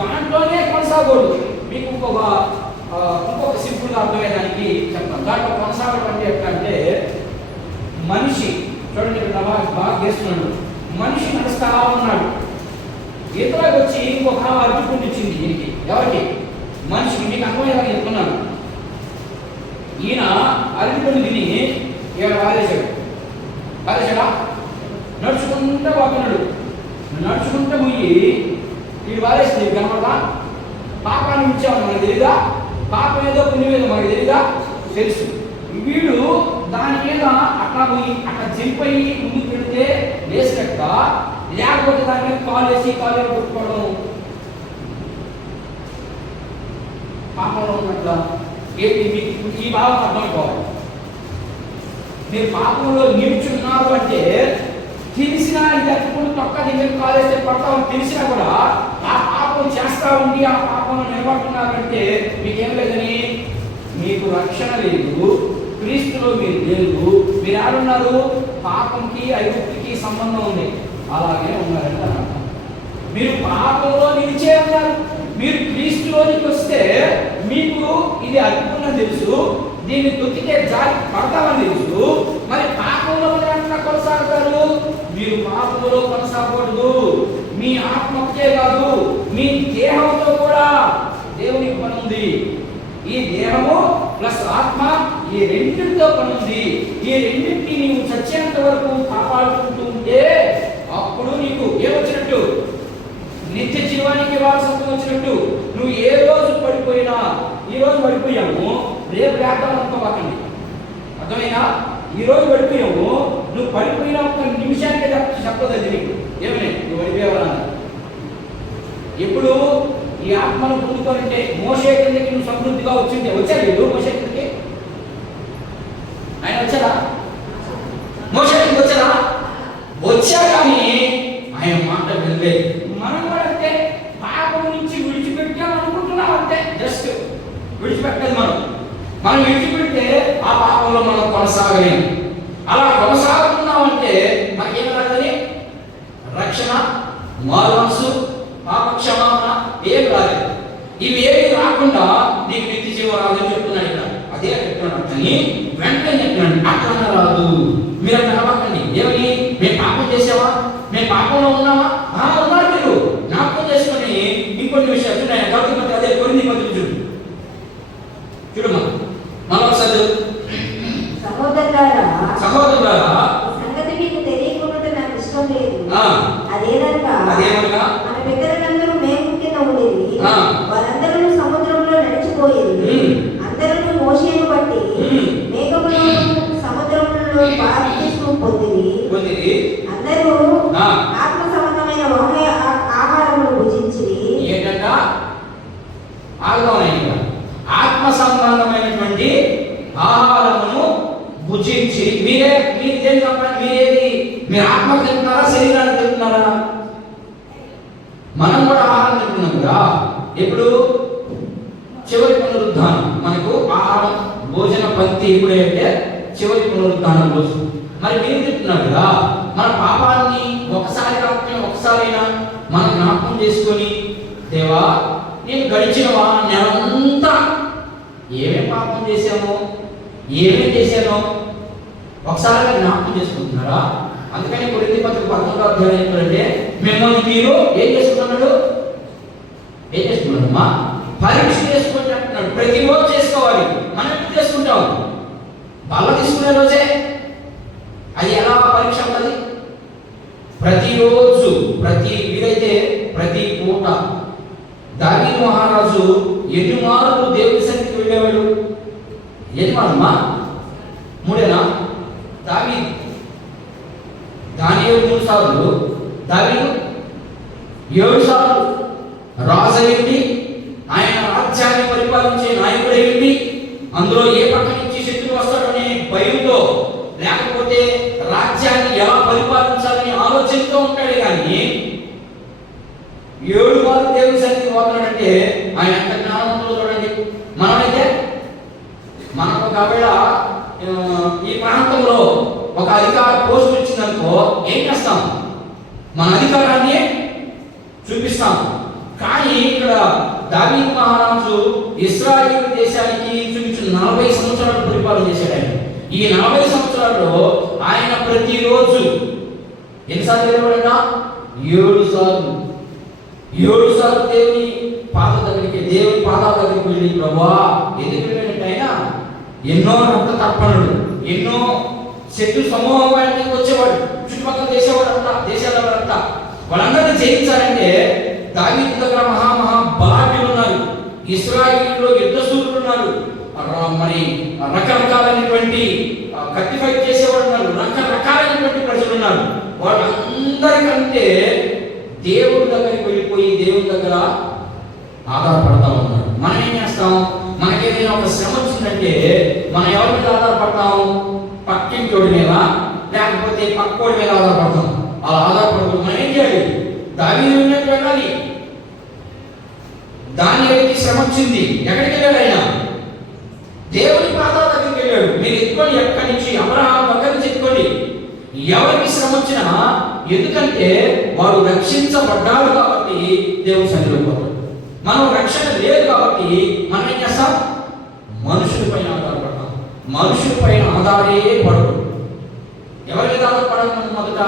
దాంట్లోనే కొనసాగకూడదు. మీకు ఇంకొక సింపుల్గా అర్థమయ్యేదానికి చెప్తాను. దాంట్లో కొనసాగడం అంటే ఎట్లంటే, మనిషి చూడండి, ఇక్కడ బాగా చేస్తున్నాడు. మనిషి నడుస్తా ఉన్నాడు, ఈతలోకి వచ్చి ఇంకొక అరటిపండు ఇచ్చింది దీనికి. ఎవరికి? మనిషికి. మీకు అర్థమయ్యేలా చెప్తున్నాను. ఈయన అరటిపండు తిని ఈయన వారేశాడా? నడుచుకుంటే పోతున్నాడు. నడుచుకుంటే ముయ్యి వీడు వారేసింది కనపడదా? పాపాన్ని ఇచ్చామని మనకు తెలీదా? పాపం ఏదో పుణ్యం ఏదో మనకు తెలీదా? తెలుసు. వీడు దాని మీద అట్లా పోయి అట్లా చనిపోయి ముందుకు పెడితే వేసినట్ట, లేకపోతే దాని మీద కాలు వేసి కాలు కొట్టుకోవడం పాపంలో ఉన్నట్ల. ఏంటి మీకు ఈ భావం అర్థమైపోవాలి. మీరు పాపంలో నిల్చున్నారు అంటే తెలిసినా ఇది అట్టుకుని తొక్క దగ్గర కాలు వేస్తే పడతామని తెలిసినా కూడా ఆ పాపం చేస్తా ఉండి ఆ పాపంలో నిలబడుతున్నారంటే మీకేం లేదని, మీకు రక్షణ లేదు, క్రీస్తులో మీరు లేదు. మీరు ఎవరున్నారు? పాపంకి ఐగుప్తుకి సంబంధం ఉంది, అలాగే ఉన్నారంటే అర్థం. మీరు పాపంలో నిలిచే ఉన్నారు. మీరు క్రీస్తులోనికి వస్తే మీకు ఇది అద్భుతం తెలుసు, దీన్ని తొక్కితే జారి పడతామని తెలుసు. మరి పాపంలో కొనసాగుతారు. మీరు పాపంలో కొనసాగకూడదు. మీ ఆత్మకే కాదు, మీ దేహంతో కూడా దేవునికి పని ఉంది. ఈ దేహము ప్లస్ ఆత్మ, ఈ రెండింటితో పని ఉంది. ఈ రెండింటిని నీవు చచ్చేంత వరకు కాపాడుకుంటూ ఉంటే అప్పుడు నీకు ఏమొచ్చినట్టు? నిత్య జీవానికి వారసత్వం వచ్చినట్టు. నువ్వు ఏ రోజు పడిపోయినా, ఈ రోజు పడిపోయాము రేపు లేద్దాం అనుకోవాకండి. అర్థమైనా? ఈ రోజు పడిపోయాము, నువ్వు పడిపోయినా ఒక నిమిషానికే చెప్పదు అది నీకు. ఏమని నువ్వు పడిపోయావా? ఎప్పుడు ఈ ఆత్మను పొందుకోవాలంటే మోషే కిందకి నువ్వు సమృద్ధిగా వచ్చింటే వచ్చాడు. వీడు మోషే కిందకి ఆయన వచ్చాడా? మోషే కిందకి వచ్చాడా? వచ్చా, కానీ ఆయన మాట వినలేదు. మనం కూడా అంటే పాపం నుంచి విడిచిపెట్టాం అనుకుంటున్నాం అంతే. జస్ట్ విడిచిపెట్టలేదు. మనం విడిచిపెడితే ఆ పాపంలో మనం కొనసాగలేము. అలా కొనసాగుతున్నామంటే మనకేం రాదని? రక్షణ, మాలసు, పాప క్షమాపణ ఏం రాలేదు. ఇవి ఏమి రాకుండా నీకు నిత్య జీవం రాదని చెప్తున్నాడు ఇక్కడ. అదే చెప్తున్నాడు. కానీ వెంటనే చెప్తున్నాడు అట్లా రాదు. మీరు నమ్మకండి. ఏమని? మేము పాపం చేసావా? మేము పాపంలో ఉన్నావా? ఉన్నారు. మీరు జ్ఞాపకం చేసుకొని ఇంకొన్ని విషయాలు చూడండి. కాబట్టి అదే కొన్ని చూడమ్మా, మళ్ళీ ఒకసారి సహోదరులారా, అదేమనగా మన పితరులందరూ మేఘం కింద ఉండేది, ఆ. వారందరూ సముద్రంలో నడిచిపోయేది. అందరూ మోషేను బట్టి మేఘములో సముద్రంలో బాప్తిస్మం పొందిరి. అందరూ ఆ. ఆత్మ సంబంధమైన ఆహారమును భుజించిరి. ఏంటంట? ఆత్మ సంబంధమైనటువంటి ఆహారమును భుజించి మీరు దేని చెప్పండి, మీరు ఆత్మకు తింటున్నారా శరీరానికి తింటున్నారా? మనం కూడా ఆహారం తింటున్నాం కదా. ఇప్పుడు చివరి పునరుద్ధానం మనకు ఆహారం భోజన పంక్తి ఎప్పుడంటే చివరి పునరుద్ధానం రోజు. మరి మీరు తింటున్నారు కదా, మన పాపాన్ని ఒకసారి కాకపోయినా ఒకసారైనా మనం జ్ఞాపకం చేసుకొని, దేవా నేను గడిచిన నెలంతా ఏమేం పాపం చేశామో ఏమేం చేశానో ఒకసారి జ్ఞాపకం చేసుకుంటున్నారా? అందుకని కొరింథీ పత్రిక 11వ అధ్యాయం ఏంటంటే మిమ్మల్ని మీరు ఏం చేసుకున్నాడు? ఏం చేసుకున్నాడమ్మా? పరీక్ష చేసుకుంటే అంటున్నాడు. ప్రతిరోజు చేసుకోవాలి. మనం ఎప్పుడు చేసుకుంటాం? బల్ల తీసుకునే రోజే. అది ఎలా పరీక్ష ఉంటుంది? ప్రతిరోజు వీలైతే ప్రతి పూట. దావీదు మహారాజు ఎన్ని మార్లు దేవుని సన్నిధికి వెళ్ళేవాడు? ఎన్ని మార్లమ్మా? 3 దానియేలు 3 సార్లు, దావీదు 7 సార్లు రాజు అయ్యింది. ఆయన రాజ్యాన్ని పరిపాలించే నాయకుడయ్యింది. అందులో ఏ పక్క నుంచి శత్రువు వస్తాడనే భయంతో, లేకపోతే రాజ్యాన్ని ఎలా పరిపాలించాలని ఆలోచనతో ఉంటాడు. కానీ 7 మార్లు దేవుని సన్నిధికి పోతున్నాడంటే ఆయన ఎంత జ్ఞానవంతులు చూడండి. మనమైతే మనకు ఒకవేళ ఈ ప్రాంతంలో ఒక అధికార పోస్ట్ వచ్చిందనుకో ఏం చేస్తాం? మన అధికారాన్ని చూపిస్తాం. కానీ ఇక్కడ దావీదు మహారాజు ఇశ్రాయేలు దేశానికి చూపించిన 40 సంవత్సరాలు పరిపాలన చేశాడు. ఆయన ఈ 40 సంవత్సరాల్లో ఆయన ప్రతిరోజు ఎన్నిసార్లు వెళ్ళాడట? 7 సార్లు. 7 సార్లు దేవుని పాదాల దగ్గరికి వెళ్ళి, ప్రభువా ఎందుకు వెళ్ళాడంటే ఆయన ఎన్నో రక్త తర్పణలు, ఎన్నో శత్రు సమూహం బయటకు వచ్చేవాడు. చుట్టుపక్కల దేశాల వారంతా వాళ్ళందరినీ జయించాలంటే దావీదు దగ్గర మహా బలాఢ్యులు ఉన్నారు. ఇశ్రాయేలులో యుద్ధశూరులు ఉన్నారు. మరి రకరకాలైనటువంటి కత్తి ఫైట్ చేసేవాడు ఉన్నారు. రకరకాలైనటువంటి ప్రజలు ఉన్నారు. వాళ్ళందరికంటే దేవుడి దగ్గరికి వెళ్ళిపోయి దేవుడి దగ్గర ఆధారపడతా ఉన్నారు. మనం ఏం చేస్తాం? మనకేదైనా ఒక శ్రమ వచ్చిందంటే మనం ఎవరి మీద ఆధారపడతాం? పక్కింటోడి మీద, లేకపోతే పక్కోడి మీద ఆధారపడతాం. అలా ఆధారపడకూడదు. మనం ఏం చేయాలి? దావీదు ఉన్నట్టు వెళ్ళాలి. దానియేలుకి శ్రమ వచ్చింది. ఎక్కడికి వెళ్ళాడు ఆయన? దేవుని పాదాల దగ్గరికి వెళ్ళాడు. మీరు ఎత్తుకొని ఎక్కడి నుంచి? అబ్రహాం దగ్గర నుంచి ఎత్తుకోండి. ఎవరికి శ్రమ వచ్చినా, ఎందుకంటే వారు రక్షించబడ్డారు కాబట్టి దేవుని సన్నిధిలో పోతాడు. మనం రక్షణ లేదు కాబట్టి మనం ఏం చేస్తాం? మనుషులపైన ఆధారపడతాం. మనుషులపైన ఆధారే పడదు. ఎవరి మీద ఆధారపడాలి మనం? మొదట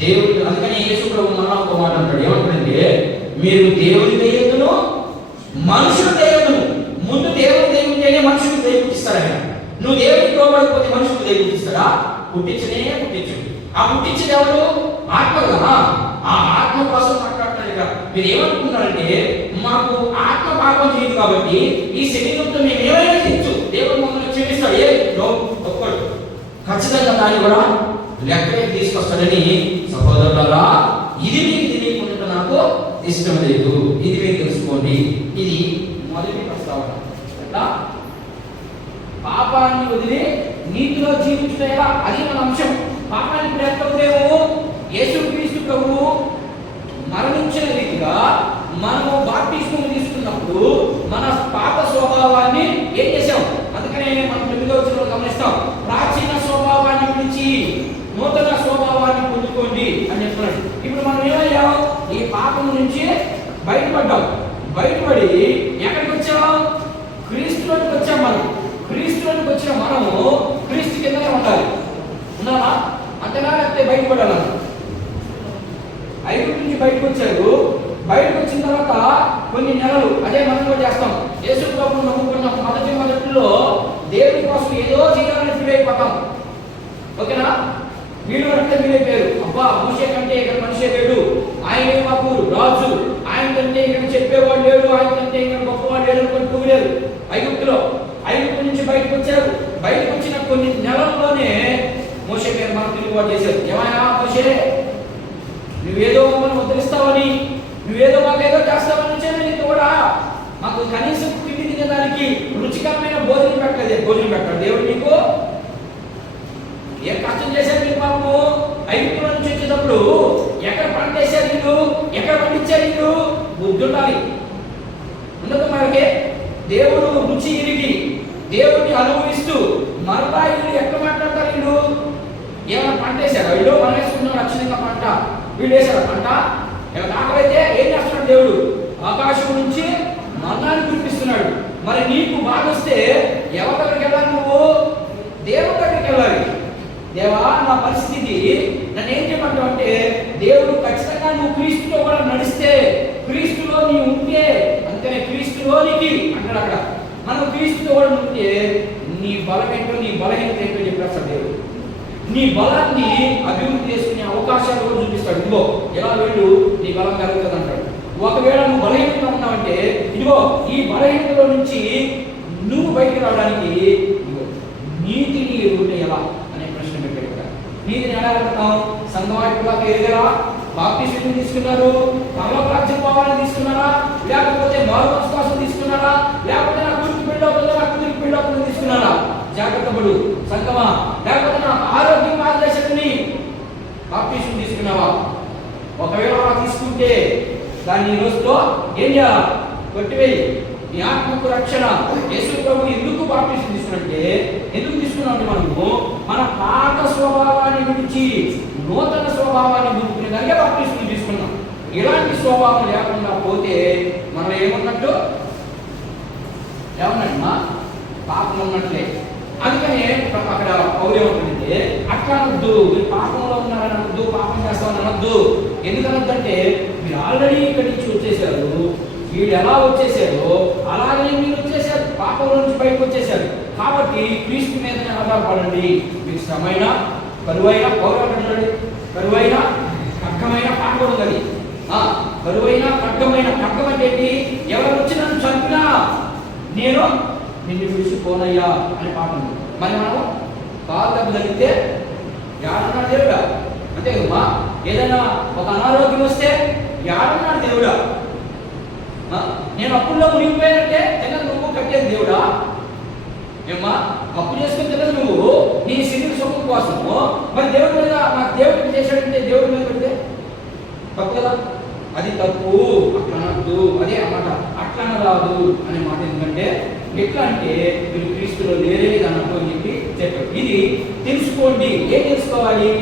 దేవుడు. అందుకని యేసు ప్రభువు మరలా ఒక మాట అంటాడు. ఏమంటాడంటే, మీరు దేవుని దయ్యను మనుషులు దయ్యను. ముందు దేవుని దయ్యుంటేనే మనుషులు దయ్య పుట్టిస్తాడు ఆయన. నువ్వు దేవుడికి లోబడిపోతే మనుషులు దయ్య పుట్టిస్తాడా? పుట్టించు. ఆ పుట్టించేది ఎవరు? ఆత్మ కదా. ఆ ఆత్మ కోసం మాట్లాడుతున్నాడు కదా. మీరు ఏమనుకుంటున్నారంటే, మాకు ఆత్మ పాపం చేయదు కాబట్టి ఈ శరీరంతో మేము ఏమైనా తెచ్చు, దేవుడు మమ్మల్ని క్షమిస్తాడు. ఒక్కడు ఖచ్చితంగా దాన్ని కూడా లెక్కకి తీసుకొస్తాడని. సహోదరులారా, ఇది మీకు తెలియకుండా నాకు ఇష్టం లేదు. ఇది మీరు తెలుసుకోండి. ఇది మొదటి ప్రస్తావన. పాపాన్ని వదిలి నీతిలో జీవించడం అది మన అంశం. పాపాన్ని ప్రేరేపడేమో యేసుక్రీస్తు ప్రభువు మరణించిన రీతిగా మనము బాప్టిస్మం తీసుకున్నప్పుడు మన పాత స్వభావాన్ని ఏం చేసాం? అందుకనే మనం 9వ వచనంలో గమనిస్తాం. ప్రాచీన స్వభావాన్ని విడిచి నూతన స్వభావాన్ని పొందుకోండి అని చెప్తున్నాడు. ఇప్పుడు మనం ఏమయ్యాం? ఈ పాపం నుంచి బయటపడ్డాం. బయటపడి ఎక్కడికి వచ్చాం? క్రీస్తులోకి వచ్చాం. క్రీస్తులోకి వచ్చిన మనము క్రీస్తు కిందనే ఉండాలి. ఉన్నారా? అంతేనా? లేకపోతే బయటపడాలా? ఐగుప్తు నుంచి బయటకు వచ్చారు. బయటకు వచ్చిన తర్వాత కొన్ని నెలలు అదే మనం కూడా చేస్తాం. యేసు ప్రభువును నమ్ముకున్న మొదటిలో దేవుని కోసం ఏదో చేయాలని ఫీల్ అయిపోతాం. ఓకేనా? వీడు అంటే వీడే పేరు. అబ్బా మోషే కంటే ఇక్కడ మనిషే లేడు, ఆయనే మాకు రాజు, ఆయన కంటే ఇక్కడ చెప్పేవాడు లేడు, ఆయన కంటే ఇక్కడ గొప్పవాడు లేడు అనుకుని పొగిడారు. ఐగుప్తు నుంచి బయటకు వచ్చారు. బయటకు వచ్చిన కొన్ని నెలల్లోనే మోషే పేరు మనం తిరుగుబాటు చేశారు. ఏమయ్యా మోషే, నువ్వేదో మమ్మల్ని ఉద్ధరిస్తావని, నువ్వేదో మాకేదో చేస్తావని వచ్చాను, నీకు కూడా మాకు కనీసం తిండి తినడానికి రుచికరమైన భోజనం పెట్టాలి దేవుడు నీకు. ఏం కష్టం చేశారు మీరు పాపము? ఐగుప్తు నుంచి వచ్చేటప్పుడు ఎక్కడ పంట వేశారు వీళ్ళు, ఎక్కడ పండించారు వీళ్ళు? బుద్ధి ఉండాలి. ఉండదు మనకే. దేవుడు రుచి ఇరిగి దేవుడిని అనుభవిస్తూ మరలా వీళ్ళు ఎక్కడ మాట్లాడతారు? వీళ్ళు ఏమైనా పంట వేశారు? వీళ్ళు మనం వేసుకున్నాం రక్షణంగా పంట, వీళ్ళు వేశారు పంట. ఏమైనా ఆకలైతే ఏం చేస్తున్నాడు దేవుడు? ఆకాశం నుంచి మన్నాన్ని కురిపిస్తున్నాడు. మరి నీకు బాధ వస్తే ఎవరి దగ్గరికి వెళ్ళాలి? నువ్వు దేవుడి దగ్గరికి వెళ్ళాలి. దేవా నా పరిస్థితి నన్ను ఏం చేయమంటావు అంటే, దేవుడు ఖచ్చితంగా నువ్వు క్రీస్తుతో కూడా నడిస్తే, క్రీస్తులో నీ ఉంటే, అంతేనే క్రీస్తులోనికి అంటాడు అక్కడ. మనం క్రీస్తుతో కూడా ఉంటే నీ బలం ఏంటో, నీ బలహీనత ఏంటో చెప్పేస్తాడు దేవుడు. నీ బలాన్ని అభివృద్ధి చేసుకునే అవకాశాలు కూడా చూపిస్తాడు. ఇదిగో ఎలా వెళ్ళు, నీ బలం కలుగుతుంది అంటాడు. ఒకవేళ నువ్వు బలహీనంగా ఉన్నావంటే, ఇదిగో ఈ బలహీనతలో నుంచి నువ్వు బయటికి రావడానికి ఇదిగో నీతిని ఎరుగుంటే ఎలా అనే ప్రశ్న పెట్టాడు ఇక్కడ. నీతిని ఎలా ఎరుగుతాం? సంఘవాటిగా ఎరుగరా? బాప్టిజం తీసుకున్నారు, పరలోకరాజ్యం పోవాలని తీసుకున్నారా? లేకపోతే మారుమనసు కోసం తీసుకున్నారా? లేకపోతే నా కూతురికి పెళ్ళి అవుతుందో, నా కూతురికి పెళ్ళి అవుతుందో తీసుకున్నారా? జాగ్రత్త పడు సంఘమా. లేకపోతే నా ఆరోగ్యం మార్గదర్శకుని బాప్టిజం తీసుకున్నావా? ఒకవేళ అలా తీసుకుంటే దాన్ని ఈ రోజుతో ఏం చేయాలి? కొట్టివేయి. నీ ఆత్మకు రక్షణ. యేసు ప్రభు ఎందుకు బాప్టిజం తీసుకున్నట్టే, ఎందుకు తీసుకున్నామంటే మనము మన పాత స్వభావాన్ని విడిచి నూతన స్వభావాన్ని పొందుకునే దానికే బాప్టిజం తీసుకున్నాం. ఇలాంటి స్వభావం లేకుండా పోతే మనం ఏమన్నట్టు? ఏమన్నట్టు? పాపం ఉన్నట్లే. అందుకనే అక్కడ పౌరు ఏమంటుందంటే, అట్లా అనొద్దు, మీరు పాపంలో ఉన్నారని అనొద్దు, పాపం చేస్తామని అనొద్దు. ఎందుకనొద్దంటే మీరు ఆల్రెడీ ఇక్కడి నుంచి వచ్చేసారు. వీళ్ళు ఎలా వచ్చేసారో అలాగే మీరు వచ్చేసారు, పాపంలో నుంచి బయటకు వచ్చేసారు. కాబట్టి క్రీస్తు మీదనే ఆధారపడండి. మీకు శ్రమైన, కరువైన, పౌరుడు కరువైన ఖడ్గమైన పాట ఉన్నది. కరువైన ఖడ్గమైన, ఖడ్గం అంటే ఏంటి? ఎవరు వచ్చి నన్ను చంపినా నేను నిన్ను విడిచిపోనయ్యా అనే పాట ఉంది. మరి మనం కాలు దెబ్బ తగిలితే యాడున్నాడు దేవుడా? అంతే కదమ్మా. ఏదైనా ఒక అనారోగ్యం వస్తే యాడున్నాడు దేవుడా? నేను అప్పుల్లో మునిగిపోయానంటే తిన్నది నువ్వు కట్టేది దేవుడా? ఏమ్మా అప్పు చేసుకుని తిన్నది నువ్వు నీ శరీర సుఖం కోసము. మరి దేవుడి మీద నాకు దేవుడికి చేశాడంటే దేవుడి మీద పెడితే తప్పు కదా? అది తప్పు. అట్లా అనద్దు. అదే అన్నమాట, అట్లా అనరాదు అనే మాట. ఎందుకంటే ఎట్లా అంటే మీరు క్రీస్తులో లేరేది అన్నట్టు అని చెప్పారు. ఇది తెలుసుకోండి. ఏం తెలుసుకోవాలి?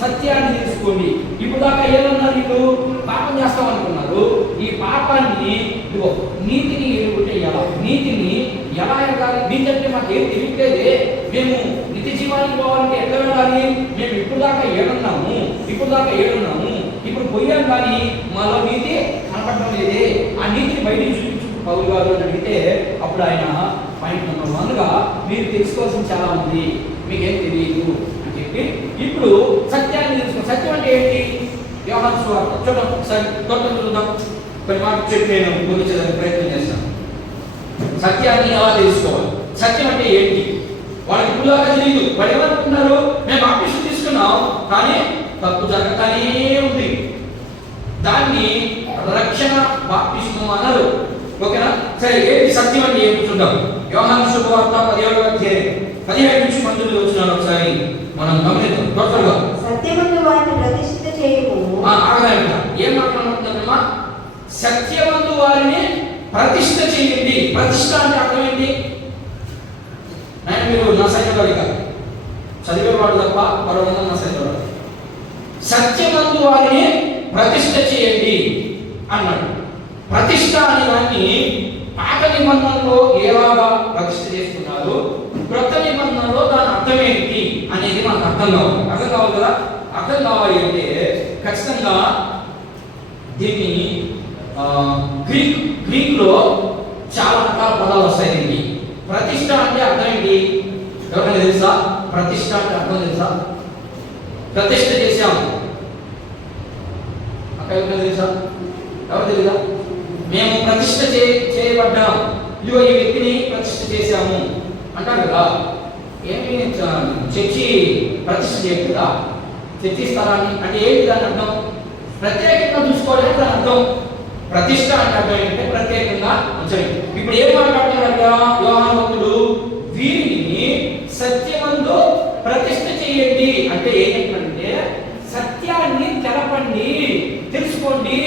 సత్యాన్ని తెలుసుకోండి. ఇప్పుడు దాకా ఏమన్నారు? వీళ్ళు పాపం చేస్తామనుకున్నారు. ఈ పాపాన్ని నీతిని ఎరుగుంటే ఎలా? నీతిని ఎలా ఎరగాలి? నీకంటే మాకు ఏం తెలియట్లేదే, మేము నిత్య జీవానికి పోవాలంటే ఎట్లా వెళ్ళాలి? మేము ఇప్పుడు దాకా ఏడున్నాము, ఇప్పుడు పోయాం కానీ మాలో నీతి కనపడడం లేదే. ఆ నీతిని బయటికి చూపించు పౌలు గారు అని అడిగితే అప్పుడు ఆయన పాయింట్ నెంబర్ 1గా మీరు తెలుసుకోవాల్సింది చాలా ఉంది, మీకేం తెలియదు అని చెప్పి ఇప్పుడు సత్యాన్ని తెలుసుకో. సత్యం అంటే ఏంటి? యోహాను సువార్త చూద్దాం ఒకసారి, చూద్దాం. కొన్ని మాట చెప్పి నేను గురించడానికి ప్రయత్నం చేస్తాను. సత్యాన్ని ఎలా తెలుసుకోవాలి? సత్యం అంటే ఏంటి? వాళ్ళకి ఇప్పుడులాగా తెలియదు. వాళ్ళు ఏమనుకుంటున్నారు? మేము బాప్టిజం తీసుకున్నాం కానీ తప్పు జరగతానే ఉంది. దాన్ని రక్షణ బాప్టిజం అన్నారు. ఓకేనా? సరే, ఏంటి సత్యం అంటే ఏంటి చూద్దాం. యోహాను శుభవార్త 17వ అధ్యాయం 17 నుంచి 19 వచనాలు ఒకసారి మనం గమనిద్దాం త్వరగా. సత్యమందు వారిని ప్రతిష్ఠిత చేయము. ఆగదంట. ఏం మాట్లాడుతున్నారమ్మా? సత్యమందు వారిని ప్రతిష్ఠ చేయండి. ప్రతిష్ఠ అంటే అర్థం ఏంటి? మీరు నా సైన్యంలో కాదు, చదివేవాడు తప్ప మరొక నా సైన్యంలో. సత్యమందు వారిని ప్రతిష్ఠ చేయండి అన్నాడు. ప్రతిష్ఠ అనే దాన్ని పాత నిబంధనలో ఎలాగా ప్రతిష్ఠ చేసుకున్నారు, క్రొత్త నిబంధనలో దాని అర్థం ఏంటి అనేది మనకు అర్థం కావాలి కదా. అర్థం కావాలి అంటే ఖచ్చితంగా దీన్ని గ్రీక్లో చాలా రకాల పదాలు వస్తాయి. దీనికి ప్రతిష్ఠ అంటే అర్థం ఏంటి? ఎవరైనా తెలుసా? ప్రతిష్ఠ అంటే అర్థం తెలుసా? ప్రతిష్ఠ చేశాము. అక్కడ ఎవరు తెలుసా? ఎవరు తెలీదా? మేము ప్రతిష్ఠ చేయబడ్డాం, ఇదిగో ఈ వ్యక్తిని ప్రతిష్ఠ చేశాము అంటారు కదా. ఏమి చర్చి ప్రతిష్ఠ చేయదు కదా, చర్చి స్థలాన్ని అంటే ఏంటి దాని అర్థం? ప్రత్యేకంగా చూసుకోవడానికి దాని అర్థం. ప్రతిష్ఠ అంటే అర్థం ఏంటంటే ప్రత్యేకంగా ఉంచండి. ఇప్పుడు ఏం మాట్లాడుతున్నాడు యోహాను భక్తుడు? వీరిని సత్యమందు ప్రతిష్ఠ చేయండి అంటే ఏంటంటే సత్యాన్ని తెలపండి, తెలుసుకోండి.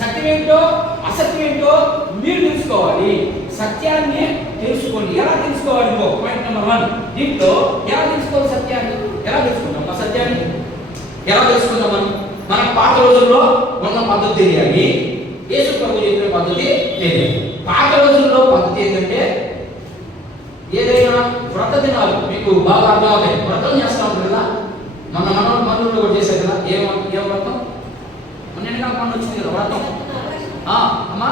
సత్యం ఏంటో అసత్యం ఏంటో మీరు తెలుసుకోవాలి. సత్యాన్ని తెలుసుకోండి. ఎలా తెలుసుకోవాలి? Point number 1. దీంట్లో ఎలా తెలుసుకోవాలి సత్యాన్ని? ఎలా తెలుసుకుంటాం? ఆ సత్యాన్ని ఎలా తెలుసుకుంటాం? మనం పాత రోజుల్లో ఉన్న పద్ధతి తెలియాలి, యేసు ప్రభు చెప్పిన పద్ధతి తెలియాలి. పాత రోజుల్లో పద్ధతి ఏంటంటే ఏదైనా వ్రత దినాలు మీకు బాగా అర్థం అవుతాయి. వ్రతం చేస్తా ఉంటారు కదా, మన మనలో కూడా చేశారు కదా. ఏం వ్రతం? మొన్న పండు వచ్చింది కదా వ్రతం. అమ్మా,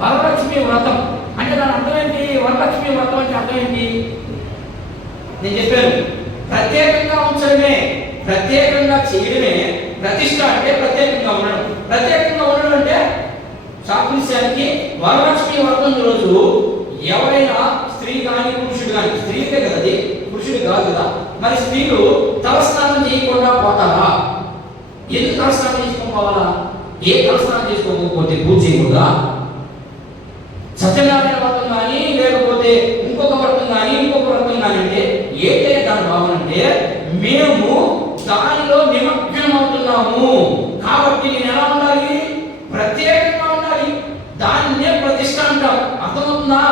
వరలక్ష్మి వ్రతం అంటే దాని అర్థం ఏంటి? వరలక్ష్మి వ్రతం అంటే అర్థం ఏంటి? నేను చెప్పాను, ప్రత్యేకంగా ఉంచడమే, ప్రత్యేకంగా చేయడమే ప్రతిష్ఠ అంటే. ప్రత్యేకంగా ఉండడం, ప్రత్యేకంగా ఉండడం అంటే సాదృశ్యానికి వరలక్ష్మి వ్రతం రోజు ఎవరైనా స్త్రీ కానీ పురుషుడు కానీ, స్త్రీకే కదా అది, పురుషుడు కాదు కదా, మరి స్త్రీలు తలస్నానం చేయకుండా పోతారా? ఎందుకు తలస్నానం చేసుకోవాలా? ఏ తలస్నానం చేసుకోకపోతే పూజ చేయకూడదా? సత్యనారాయణ వ్రతం కానీ లేకపోతే ఇంకొక వ్రతం కానీ అంటే ఏంటంటే దాని భావన అంటే మేము దానిలో నిమగ్నం అవుతున్నాము కాబట్టి నేను ఎలా ఉండాలి? ప్రత్యేకంగా ఉండాలి. దాన్నే ప్రతిష్ఠ అంటాం. అర్థమవుతుందా?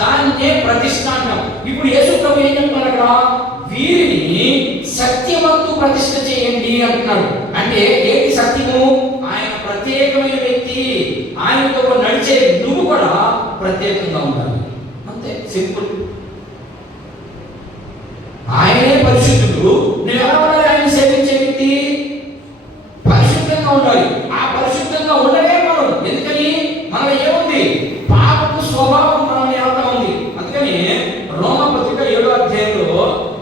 దాన్నే ప్రతిష్ఠ అంటాం. ఇప్పుడు యేసు ప్రభు ఏం చెప్తున్నారు అక్కడ? వీరిని సత్యవంతు ప్రతిష్ఠ చేయండి అంటున్నాడు. అంటే ఏంటి సత్యము? ఆయన ప్రత్యేకమైన వ్యక్తి, ఆయనతో నడిచే నువ్వు కూడా ప్రత్యేకంగా ఉండాలి. అంతే, సింపుల్. ఆయనే పరిశుద్ధుడు, నువ్వు ఎలా ఉండాలి? ఆయన సేవించే వ్యక్తి పరిశుద్ధంగా ఉండాలి. ఆ పరిశుద్ధంగా ఉండలే మనం. ఎందుకని? మనలో ఏముంది? పాపపు స్వభావం మనల్ని ఏమవుతా ఉంది. అందుకని రోమపత్రిక 7వ అధ్యాయంలో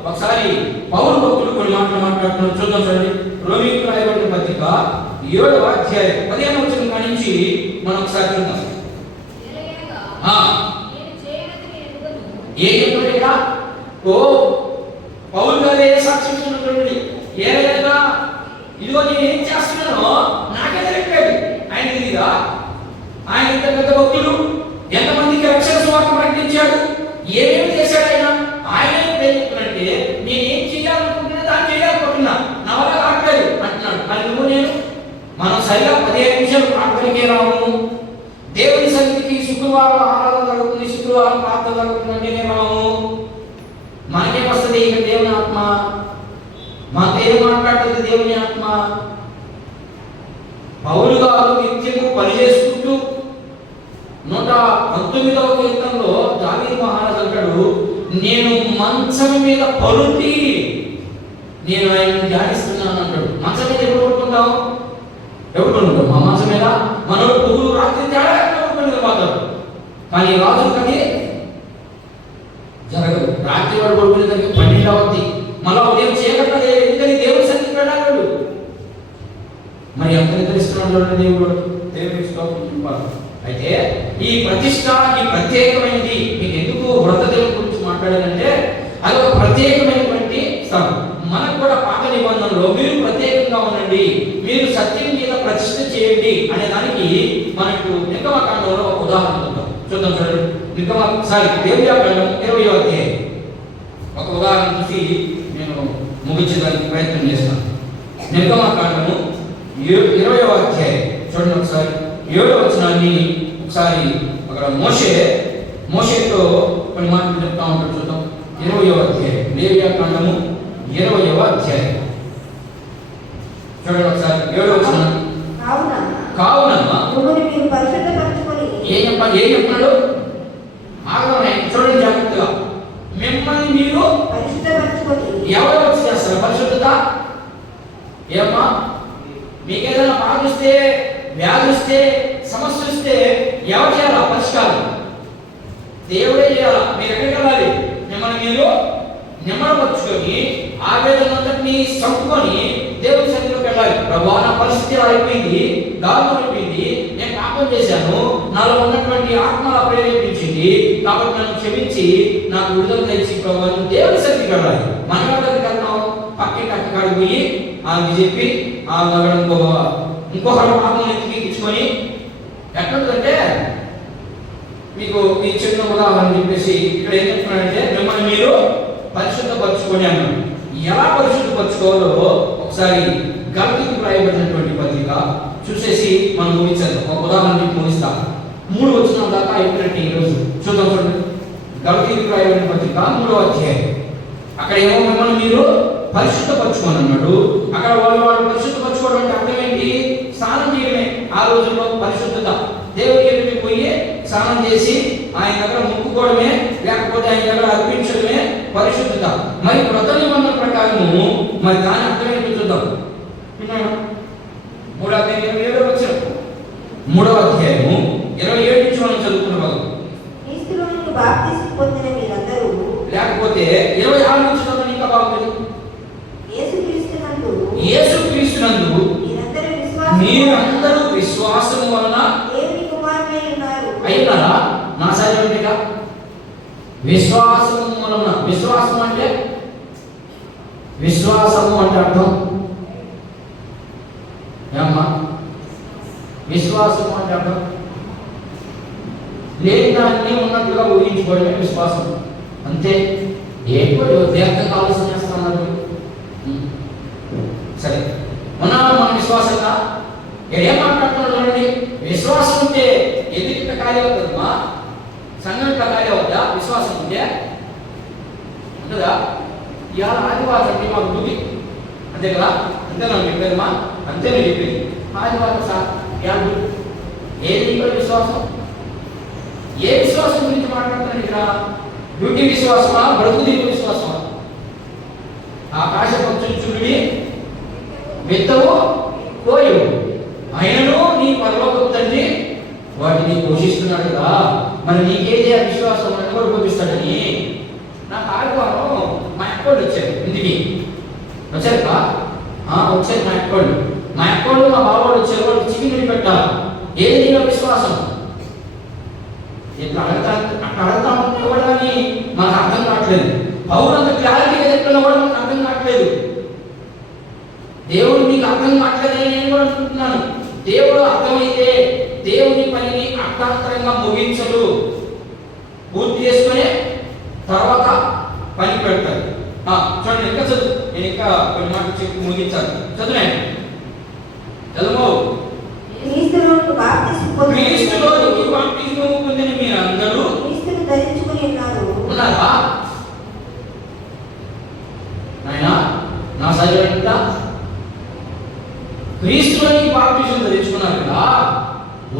ఒకసారి పౌలు భక్తుడు కొన్ని మాటలు మాట్లాడుతున్నాడు. చూద్దాం చూడండి. రోమీయులకు రాయబడిన పత్రిక 7వ అధ్యాయం 15వ వచనం నుంచి మనం ఒకసారి చూద్దాం. ఏం చెప్తున్నాడు ఇక్కడ? పౌలు గారు ఏ సాక్ష్యం ఇస్తున్నటువంటి ఏ విధంగా ఇదిగో నేను ఏం చేస్తున్నానో నాకే తెలియట్లేదు. ఆయన తెలియదా? ఆయన ఇంత పెద్ద భక్తుడు, ఎంతమందికి రక్షణ సువార్త ప్రకటించాడు, ఏమేమి చేశాడు ఆయన? ఆయన ఏం చెప్తున్నట్టే నేను ఏం చేయాలనుకుంటున్నా దాన్ని చేయాలనుకుంటున్నా, నా వల్ల కావట్లేదు అంటున్నాడు. మరి నువ్వు నేను మనం సరిగా 15 నిమిషాలు ప్రార్థనకే రాము. దేవుని సన్నిధికి శుక్రవారం ఆరాధన జరుగుతుంది, శుక్రవారం ప్రార్థన జరుగుతుందంటే నేను రాము. మనకేం వస్తుంది? ఇక దేవుని ఆత్మ, మనతో ఏం మాట్లాడుతుంది? దేవుని ఆత్మ. పౌలు గారు నిత్యము పని చేసుకుంటూ 119వ కీర్తనలో దావీదు మహారాజు అంటాడు, నేను మంచం మీద పడుండి నేను ఆయన ధ్యానిస్తున్నాను అంటాడు. మంచం మీద ఎప్పుడు పడుకుంటాం? ఎప్పుడు పడుకుంటాం? మా మంచం మీద మనోడు పొగులు రాత్రి తేడా పోతాడు. కానీ రాజు కది జరగదు. రాత్రి వాడు పడుకునేదానికి 12 అవుద్ది, మళ్ళా ఉదయం చీకట్లే. ఎందుకని? దేవుడు సన్నిధికి వెళ్ళాడు. మరి ఎంత నిద్రిస్తున్నాడు దేవుడు? అయితే ఈ ప్రతిష్ఠ, ఈ ప్రత్యేకమైనది మీకు ఎందుకు వ్రత దేవుని గురించి మాట్లాడాలంటే అది ఒక ప్రత్యేకమైనటువంటి స్థలం. మనకు కూడా పాత నిబంధనలో మీరు ప్రత్యేకంగా ఉండండి, మీరు సత్యం మీద ప్రతిష్ఠ చేయండి అనే దానికి మనకు నిర్గమకాండంలో ఒక ఉదాహరణ చూద్దాం చూడండి. లేవియాకాండం 20వ అధ్యాయం ఒక ఉదాహరణ చూసి నేను ముగించడానికి ప్రయత్నం చేస్తాను. నిర్గమకాండము 20వ అధ్యాయం చూడండి ఒకసారి. 7వ వచనాన్ని ఒకసారి అక్కడ మోషేతో కొన్ని మాటలు చెప్తా ఉంటాడు. చూద్దాం. 20వ అధ్యాయం లేవియాకాండము 20వ అధ్యాయం చూడండి ఒకసారి. 7వ వచనం. కావున ఏం చెప్తున్నాడు? చూడండి జాగ్రత్తగా. మిమ్మల్ని మీరు ఎవరు వచ్చి చేస్తారు పరిశుద్ధత? ఏమ్మా, మీకు ఏదైనా బాధ వస్తే, వ్యాధి వస్తే, సమస్య వస్తే ఎవరు చేయాలా పరిష్కారం? దేవుడే చేయాలా. మీరు ఎక్కడికి వెళ్ళాలి? మిమ్మల్ని మీరు నిమ్మడపరుచుకొని ఆవేదన అంతటిని చంపుకొని దేవుని సన్నిధిలోకి వెళ్ళాలి. ప్రభువా, నా పరిస్థితి ఇలా అయిపోయింది, దారుణం అయిపోయింది, నేను పాపం చేశాను, నాలో ఉన్నటువంటి ఆత్మ ప్రేరేపించింది, కాబట్టి నన్ను క్షమించి నాకు విడుదల తెచ్చి ప్రభు దేవుని సన్నిధికి వెళ్ళాలి. మన దగ్గరికి వెళ్తాం, పక్కింటి అక్కడికి పోయి ఆమె చెప్పి ఇంకొక పాపం ఎత్తికించుకొని ఎట్లుంటుందంటే, మీకు ఈ చిన్న ఉదాహరణ చెప్పేసి ఇక్కడ ఏం చెప్తున్నాడంటే, మిమ్మల్ని మీరు పరిశుద్ధపరచుకొని అన్నాడు. ఎలా పరిశుద్ధపరచుకోవాలో ఒకసారి గలతీయులకు రాయబడినటువంటి పత్రిక చూసేసి మనం ముగించాలి. ఒక ఉదాహరణ ముగిస్తాం. 3 వచనాల దాకా అయిపోయినట్టు ఈరోజు చూద్దాం. చూడండి, గలతీయులకు రాయబడిన పత్రిక 3వ అధ్యాయం. అక్కడ ఏమో మిమ్మల్ని మీరు పరిశుద్ధపరచుకొని అన్నాడు. అక్కడ వాళ్ళు పరిశుద్ధపరచుకోవడం అంటే అర్థం ఏంటి? స్నానం చేయడమే. ఆ రోజుల్లో పరిశుద్ధత దేవుడి దగ్గరికి పోయి స్నానం చేసి ఆయన దగ్గర ముక్కుకోవడమే, లేకపోతే ఆయన దగ్గర అర్పించడమే పరిశుద్ధత. మరి క్రొత్త నిబంధన ప్రకారము మరి దాని అర్థం ఏంటో చూద్దాం. 3వ అధ్యాయం 27వ వచనం, 3వ అధ్యాయము 27 నుంచి మనం చదువుకున్న భాగం. క్రీస్తులో నుండి బాప్తిస్మం పొందిన మీరందరూ, లేకపోతే 26 నుంచి చదవండి, ఇంకా బాగుంది. యేసుక్రీస్తునందు మీరందరూ విశ్వాసము వలన దేవుని కుమారులై ఉన్నారు. అయ్యారా? నా సరిగా విశ్వాసము వలన. విశ్వాసం అంటే అర్థం ఏమ్మా? విశ్వాసము అంటే అర్థం లేని దాన్ని ఉన్నట్టుగా ఊహించుకోవడమే విశ్వాసం. అంతే. ఏంటో దీర్ఘంగా ఆలోచన చేస్తున్నారు. సరే, మన విశ్వాసంగా ఏం మాట్లాడుతున్నాడు చూడండి. విశ్వాసం ఉంటే ఎదుటి కార్యం అవుతుందమ్మా, సంఘం కార్యం అవుతా. విశ్వాసం ఉంటే ఉంటుందా? ఇవాళ ఆదివారం అంటే మాకు డ్యూటీ, అంతే కదా? అంతే నాకు చెప్పేదమ్మా, అంతే నేను చెప్పేది. ఆదివారం సార్ ఇవాళ ఏది విశ్వాసం? ఏ విశ్వాసం గురించి మాట్లాడుతున్నాను ఇక్కడ? డ్యూటీ విశ్వాసమా, బ్రతుకు దీని విశ్వాసమా? ఆకాశ పక్షులు చూడి విత్తవు కోయవు, ఆయనను నీ పరలోకపు తండ్రి వాటిని పోషిస్తున్నాడు కదా. మరి నీకేదే అవిశ్వాసం ఎవరు పోషిస్తాడని? నాకు ఆదివారం మా అక్కోళ్ళు వచ్చారు ఇంటికి. వచ్చారు కా వచ్చారు మా అక్కోళ్ళు. మా అక్కోళ్ళు మా బావోళ్ళు వచ్చారు. వాళ్ళు చికెన్ పెట్టాలి. ఏది నీలో విశ్వాసం? ఇట్లా అట్లా అడుగుతా కూడా కానీ మనకు అర్థం కావట్లేదు. పౌరంత క్లారిటీగా చెప్పినా కూడా మనకు అర్థం కావట్లేదు. దేవుడు మీకు అర్థం కావట్లేదని నేను కూడా అనుకుంటున్నాను. దేవుడు అర్థమైతే దేవుని పనిని అర్థాంతరంగా ముగించడు, పూర్తి చేసుకునే తర్వాత పని పెడతారు. చూడండి, ఇంకా చదువు. నేను ఇంకా కొన్ని మాటలు చెప్పి ముగించాలి. చదువునండి, చదువు. క్రీస్తులోనికి బాప్తిస్మం పొందిన మీరందరూ క్రీస్తును ధరించుకొని ఉన్నారా? నాయనా, నా సైలెంట్ క్రీస్తులోని బాప్తిస్మం ధరించుకున్నారు కదా,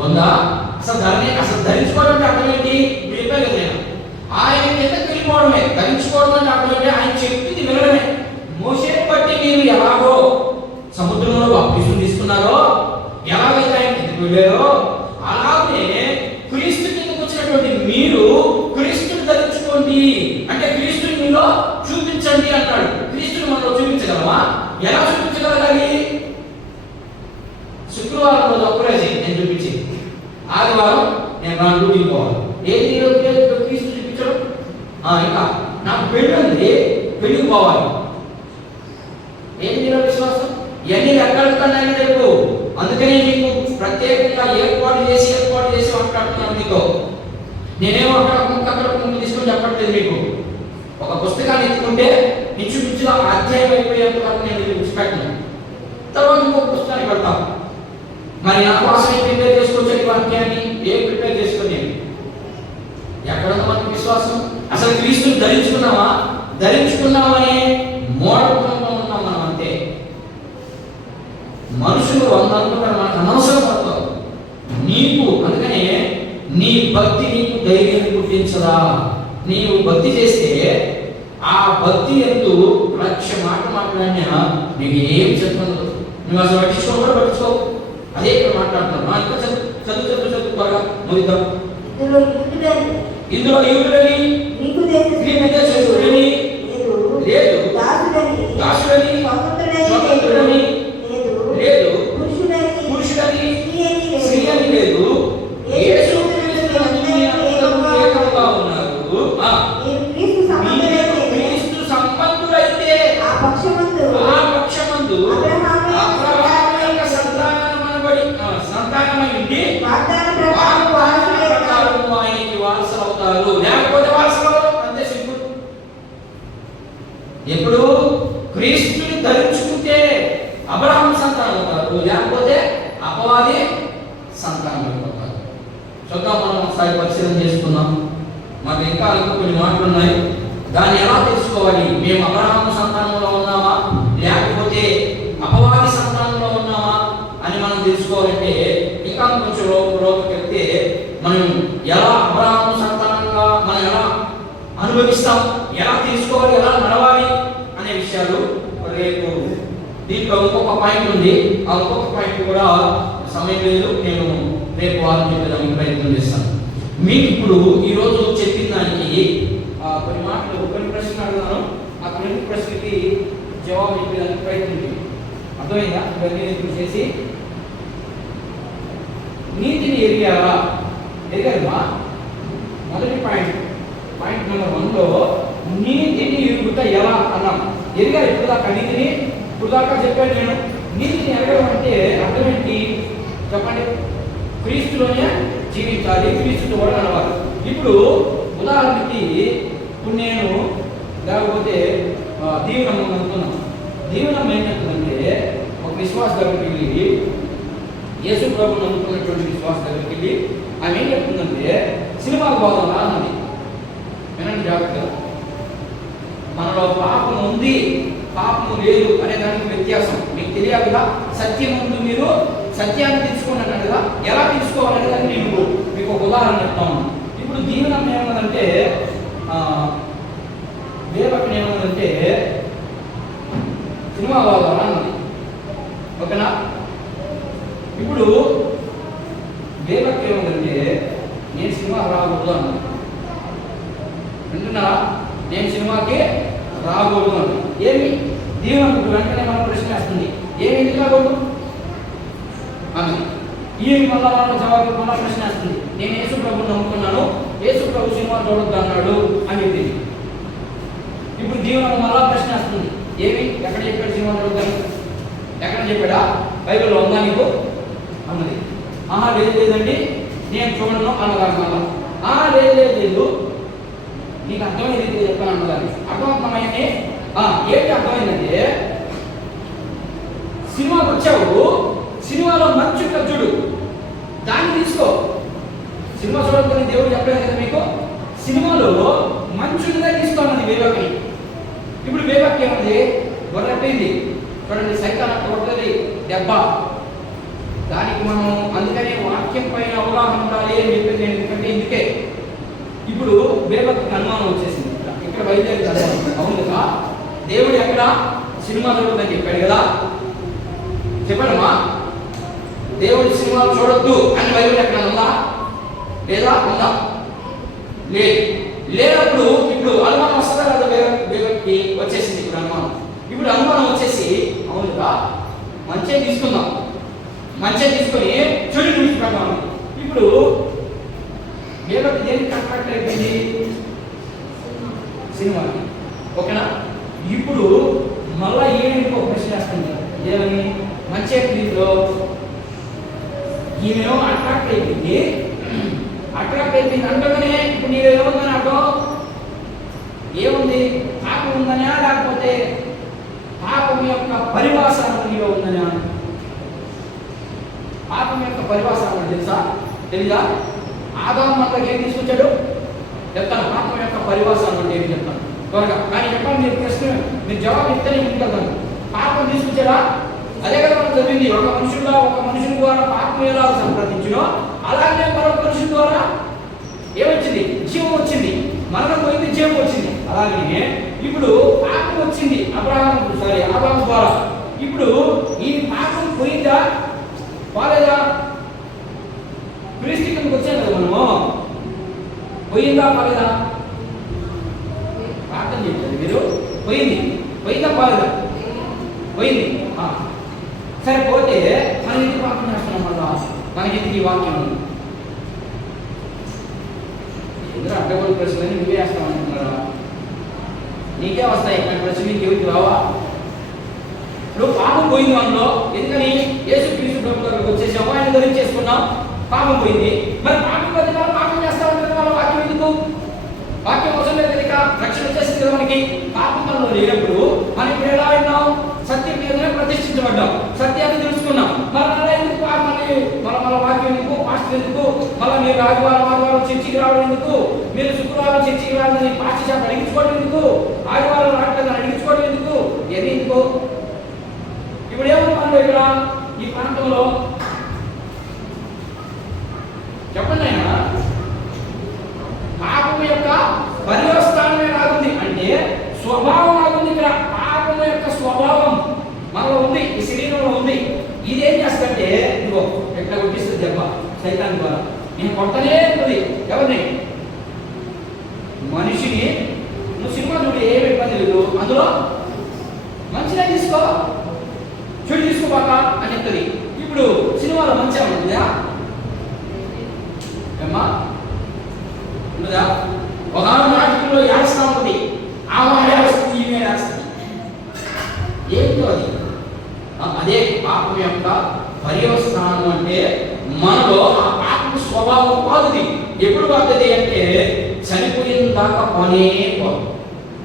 ఉందా? అసలు ధరించుకోవడం అంటే అర్థం ఏంటి? చెప్పాను కదా నేను. ఆయన కిందకి వెళ్ళిపోవడమే. ధరించుకోవడం అంటే అర్థం ఏంటి? ఆయన చెప్పింది వినడమే. మోషేని బట్టి మీరు ఎలాగో సముద్రంలో బాప్తిస్మం తీసుకున్నారో, ఎలాగైతే ఆయన కిందకి వెళ్ళారో, అలాగే క్రీస్తు కిందకు వచ్చినటువంటి మీరు క్రీస్తుని ధరించుకోండి. అంటే క్రీస్తుని మీలో చూపించండి అంటాడు. క్రీస్తుని మనలో చూపించగలమా? ఎలా చూపించగలగాలి? శుక్రవారం రోజు ఒక్కరోజే నేను చూపించింది. ఆదివారం నేను నా డ్యూటీకి పోవాలి. ఏది క్రీస్తు చూపించడం? ఇంకా నాకు పెళ్ళి ఉంది, పెళ్ళికి పోవాలి. ఏంటి నీలో విశ్వాసం? ఇవన్నీ లెక్కలుతున్నాయని రేపు. అందుకనే మీకు ప్రత్యేకంగా ఏర్పాటు చేసి మాట్లాడుతున్నాను మీతో. నేనేమో అక్కడ ముందు తీసుకొని చెప్పట్లేదు మీకు. ఒక పుస్తకాన్ని ఎత్తుకుంటే ఇంచుమించుగా అధ్యాయం అయిపోయేంత వరకు నేను విడిచిపెట్టను. తర్వాత ఇంకొక పుస్తకాన్ని పెడతాను. మరి నా కోసం ప్రిపేర్ చేసుకోవచ్చు వాక్యాన్ని. ఏం ప్రిపేర్ చేసుకుని ఎక్కడ మనకు విశ్వాసం? అసలు క్రీస్తుని ధరించుకున్నామనే మూఢత్వంలో ఉన్నాం మనం. అంతే. మనుషులు అనుకుంటారు మనకు అనవసరం పడతావు నీకు. అందుకనే నీ భక్తి నీకు ధైర్యం పుట్టించదా? నీవు భక్తి చేస్తే ఆ భక్తి ఎందు 1,00,000 మాటలు మాట్లాడినా నీకు ఏం చెప్పదు. నువ్వు అసలు పట్టించుకో. అదే ఇక్కడ మాట్లాడుతున్నాను. ఇంకా చదువు బాగా ముగిద్దాం. ఇందులో యూదులని పక్షమందు అబ్రహాము యొక్క సంతానమై ఉండి వాగ్దాన ప్రకారం వారసులై ఉన్నారు. ఆయనకి వారసులు అవుతారు, లేకపోతే వారసులు అవ్వరు. అంతే సింపుల్. ఎప్పుడు క్రీస్తుని ధరించుకుంటే అబ్రహాము సంతానం అవుతారు, లేకపోతే అపవాది సంతానం అయిపోతారు. చూద్దాం, మనం ఒకసారి పరిశీలన చేసుకుందాం. మాకు ఇంకా కొన్ని మాటలు ఉన్నాయి. దాన్ని ఎలా తెలుసుకోవాలి? మేము అబ్రహాము సంతానంలో ఉన్నామా లేకపోతే అపవాది సంతానంలో ఉన్నామా అని మనం తెలుసుకోవాలంటే ఇంకా కొంచెం లోపలికి వెళ్తే మనం ఎలా అబ్రహాము సంతానంగా మనం ఎలా అనుభవిస్తాం, ఎలా తెలుసుకోవాలి, ఎలా నడవాలి అనే విషయాలు రేపు దీంట్లో ఇంకొక పాయింట్ ఉంది. ఆ ఇంకొక పాయింట్ కూడా సమయం లేదు, నేను రేపు వారం చెప్పడానికి ప్రయత్నం చేస్తాను. మీకు ఇప్పుడు ఈరోజు చెప్పిన దానికి కొన్ని మాటలు, కొన్ని ప్రశ్నలు అడుగుతాను. ఆ కొన్ని ప్రశ్నలకి జవాబు చెప్పడానికి ప్రయత్నం చేయండి. అర్థమైందా? ఇవన్నీ చేసి నీతిని ఎరిగారా? ఎరిగారమ్మా? మొదటి పాయింట్ నెంబర్ 1లో నీతిని ఎరుగుట ఎలా అన్నాం. ఎరిగారు ఇప్పుడు దాకా నీతిని? ఇప్పుడు దాకా చెప్పాను నేను. నీతిని ఎరగడం అంటే అర్థం ఏంటి చెప్పండి? క్రీస్తులోనే జీవించాలి, క్రీస్తుతో కూడా నడవాలి. ఇప్పుడు ఉదాహరణకి ఇప్పుడు నేను లేకపోతే దీవెనం అనుకున్నాను. దీవెనం ఏంటంటే ఒక విశ్వాస దగ్గరికి వెళ్ళి, యేసు ప్రభువుని నమ్ముకున్నటువంటి విశ్వాస దగ్గరికి వెళ్ళి ఆమె ఏం చెప్తుందంటే సినిమాకు పోదాం అన్నది. వినండి జాగ్రత్తగా. మనలో పాపం ఉంది, పాపము లేదు అనే దానికి వ్యత్యాసం మీకు తెలియాలి కదా. సత్యం ముందు మీరు సత్యాన్ని తెలుసుకున్నాను కదా, ఎలా తెలుసుకోవాలనే దాన్ని నేను మీకు ఒక ఉదాహరణ చెప్తాను. ఇప్పుడు దీవెనం ఏమన్నదంటే దేవకం ఏమన్నదంటే సినిమా పోదాం అన్నది. ఓకేనా? ఇప్పుడు దేవకం ఏమన్నదంటే నేను సినిమా రాకూడదు అన్నది. వింటున్నారా? నేను సినిమాకి రాకూడదు అన్నది. ఏమి దీవెనకు వెంటనే మనం ప్రశ్న వేస్తుంది, ఏమి ఎందుకు రాకూడదు అన్నది. ఈ మళ్ళా జవాబు మళ్ళా ప్రశ్న వేస్తుంది, నేను యేసు ప్రభువుని నమ్ముకున్నాను, యేసు ప్రభు సినిమా చూడొద్దు అన్నాడు అని చెప్పింది. ఇప్పుడు దీవెనకు మళ్ళా ప్రశ్న వస్తుంది, ఏమి ఎక్కడ చెప్పాడు సినిమా చూడొద్దని? ఎక్కడ చెప్పాడా? బైబిల్లో ఉందా నీకు అన్నది. ఆహా లేదండి నేను చూడను అన్నదాన్ని. మళ్ళా లేదు నీకు అర్థమైన రీతిగా చెప్పాను అన్నదాన్ని. అర్థమవుతామని ఏంటి అర్థమైందంటే సినిమాకి వచ్చావు, సినిమాలో మంచి చూడు, దాన్ని తీసుకో. సినిమా చూడకపోతే దేవుడు చెప్పలేదు కదా మీకు. సినిమాలో మంచుగా తీసుకోమన్నది వేవకి. ఇప్పుడు వేవకి ఏమన్నది? గొర్రెట్టింది చూడండి, సైతాన్ కొట్టది దెబ్బ. దానికి మనం అందుకనే వాక్యం పైన అవగాహన ఉండాలి అని చెప్పింది. ఎందుకంటే ఇందుకే ఇప్పుడు వేవకి అనుమానం వచ్చేసింది. ఇక్కడ బయలుదేరి కదా, అవునుగా దేవుడు ఎక్కడ సినిమా చూడొద్దని చెప్పాడు కదా, చెప్పడమా? దేవుడి సినిమాలు చూడొద్దు అని బైబిల్ ఎక్కడ ఉందా? లేదా? ఉందా? లేనప్పుడు ఇప్పుడు అనుమానం వస్తుందా కదా? వేవకి వచ్చేసింది ఇప్పుడు అనుమానం. ఇప్పుడు అనుమానం వచ్చేసి అవునుగా మంచిగా తీసుకుందాం, మంచిగా తీసుకొని చెడు చూసుకుంటాం. ఇప్పుడు వేవకి దేనికి కరెక్ట్ అయిపోయింది? సినిమాకి. ఓకేనా? ఇప్పుడు మళ్ళా ఏంటి ఒక ప్రశ్న వేస్తుంది, ఏమని? మంచిగా దీంట్లో ఈమె అట్రాక్ట్ అయిపోయింది అంటగానే ఇప్పుడు నీలో ఏముందని అర్థం? ఏముంది? పాపం ఉందనా లేకపోతే పాపం యొక్క పరిభాషను నీలో ఉందనా? పాపం యొక్క పరిభాష తెలుసా? తెలీదా? ఆదాము మనకి ఏం తీసుకొచ్చాడు చెప్తాను. పాపం యొక్క పరిభాష అంటే ఏమి చెప్తాను త్వరగా. కానీ చెప్పండి, మీరు ప్రశ్న మీరు జవాబు ఇస్తేనే ముందుకెళ్తాను. పాపం తీసుకొచ్చారా? అదే కదా మనం చదివింది. ఒక మనుషుల ద్వారా పాపం ఎలా సంప్రదించినో అలాగే మరొక మనుషుల ద్వారా ఏమొచ్చింది? జీవం వచ్చింది. మరణం పోయింది, జీవం వచ్చింది. అలాగే ఇప్పుడు పాపం వచ్చింది ఆదాము ద్వారా. ఇప్పుడు ఈ పాపం పోయిందా పోలేదా? క్రీస్తు కిందకి వచ్చాం కదా మనము, పోయిందా పోలేదా? ప్రార్థన చేయండి మీరు. పోయిందా పోలేదా? పోయింది. సరే పోతే మనం ఎందుకు పాపం చేస్తున్నాం? మళ్ళా మనకి ఎందుకు ఈ వాక్యం? ఎందుకు అడ్డగోలు ప్రశ్నలు నువ్వే వేస్తావు అంటున్నారా? నీకే వస్తాయి, ప్రశ్న నీకు ఎవరికి రావా? పోయింది మనలో. ఎందుకని? యేసుక్రీస్తు ప్రభు దగ్గరికి వచ్చేసాము, ఆయన ధరించేసుకున్నాం, పాపం పోయింది. మరి పాపం పోతే మనం పాపం చేస్తామని మన వాక్యం ఎందుకు? వాక్యం అవసరం లేదు కనుక రక్షణ వచ్చేసింది కదా మనకి. పాపం మనలో లేనప్పుడు మనం ఇప్పుడు ఎలా విన్నాం? సత్యం మీదనే ప్రతిష్ఠించబడ్డాం, సత్యాన్ని తెలుసుకున్నాం. మరి అలా ఎందుకు మన వాక్యం ఎందుకు? పాస్టర్ ఎందుకు? మళ్ళీ మీరు ఆదివారం చర్చికి రావడం ఎందుకు? మీరు శుక్రవారం చర్చికి రావాలని పాస్టర్ చేత అడిగించుకోవడం ఎందుకు? ఆదివారం రావట్లేదు అడిగించుకోవడం ఎందుకు? ఎన్ని ఎందుకు? ఇప్పుడు ఏమన్నా ఇక్కడ ఈ ప్రాంతంలో చెప్పండి అయినా పాపం యొక్క పర్యవస్థానమే రాగుంది అంటే స్వభావం రాగుంది. ఇక్కడ పాపం యొక్క స్వభావం మనలో ఉంది, ఈ శరీరంలో ఉంది. ఇదేం చేస్తుంటే ఇదిగో ఎట్లా కొట్టిస్తుంది దెబ్బ సైతాన్ ద్వారా. నేను కొట్టనే ఉంటుంది ఎవరిని? మనిషిని. నువ్వు సినిమా చూడు, ఏమి ఇబ్బంది లేదు, అందులో మంచిగా తీసుకో, చెడు తీసుకోబాక అని చెప్తుంది. ఇప్పుడు సినిమాలో మంచిగా ఉంటుందా ఏమ్మా? ఉంటుందా? ఒక నాటకంలో ఏడుస్తా ఉంటుంది, ఆమె ఏడుస్తుంది, ఈమె ఏడుస్తుంది. ఏంటో అది? అదే పాపం యొక్క పర్యవస్థానం అంటే మనలో ఆ పాపం స్వభావం పోతుంది. ఎప్పుడు పోతుంది అంటే చనిపోయిన దాకా పోనే పోదు.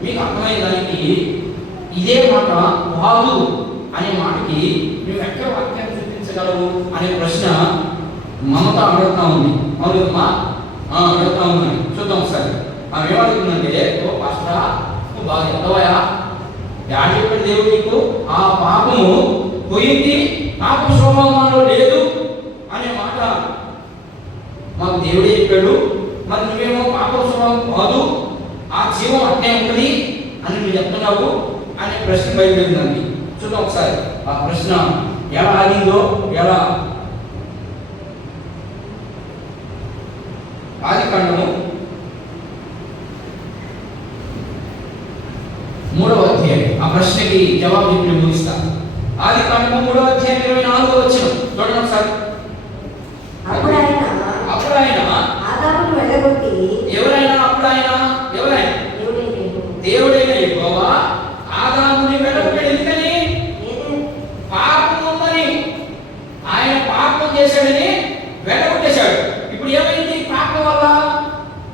మీకు అర్థమైన దానికి ఇదే మాట వాదు అనే మాటకి నువ్వు ఎక్కడ వాక్యాన్ని చూపించగలవు అనే ప్రశ్న మమత అడుగుతా ఉంది. అవునమ్మా అడుగుతా ఉందని చూద్దాం ఒకసారి. ఆమె ఏమడుగుతుందంటే, ఓ పాస్టరా నువ్వు బాగా ఎత్తవయా, యాడ్ చెప్పాడు దేవుడు నీకు, ఆ పాపము పోయింది, పాప స్వభావం మనలో లేదు అనే మాట మాకు దేవుడే చెప్పాడు. మరి నువ్వేమో పాప స్వభావం కాదు, ఆ జీవం అట్నే ఉంటుంది అని నువ్వు చెప్తున్నావు అనే ప్రశ్న బయలుదేరిందండి. చూద్దాం ఒకసారి ఆ ప్రశ్న ఎలా ఆగిందో. ఎలా? ఆదికాండము 3వ అధ్యాయం. ఆ ప్రశ్నకి జవాబు చెప్పి ముగిస్తా. ఆదికాండము 3వ అధ్యాయం 24వ వచనం చూడండి ఒకసారి. అప్పుడు ఆయన ఆదామును వెళ్ళగొట్టి, ఎవరైనా దేవుడైన యెహోవా ఆదాముని వెళ్ళగొట్టాడు. ఎందుకని? పాపం ఉందని, ఆయన పాపం చేశాడని వెళ్ళగొట్టేశాడు. ఇప్పుడు ఏమైంది? పాపం వల్ల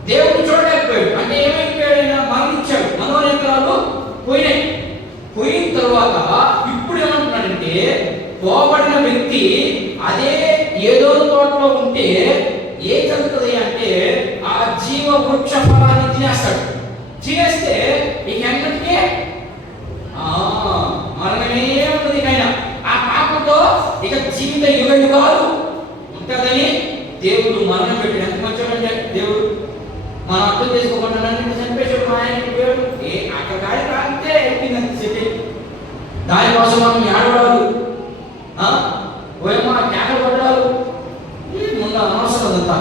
దేవుడు చూడలేకపోయాడు. అంటే ఏమైపోయాడు? ఆయన మరణించాడు, మనోనేత్రాలు పోయినాయి. పోయిన తర్వాత ఇప్పుడు ఏమంటున్నాడంటే, పోబడిన వ్యక్తి అదే ఏదో తోటలో ఉంటే ఏం జరుగుతుంది అంటే ఆ జీవ వృక్ష ఫలాన్ని తినేస్తాడు. తినేస్తే ఇక ఎన్నటికే మరణమే ఉంటుంది. ఆయన ఆ పాపంతో ఇక జీవిత యుగాలు ఉంటుందని దేవుడు మరణం పెట్టాడు. ఎంత మంచివాడంటే దేవుడు. మనం అర్థం చేసుకోకుండా చనిపేశాడు. మా ఆయన పేరు అక్కడ గాడి రాస్తే ఎక్కిందని చెప్పి దానికోసం మనం ఏడవడాలు, ఓయమ్మా కేకలు పడ్డాలు ముందు అనవసరం అంతా.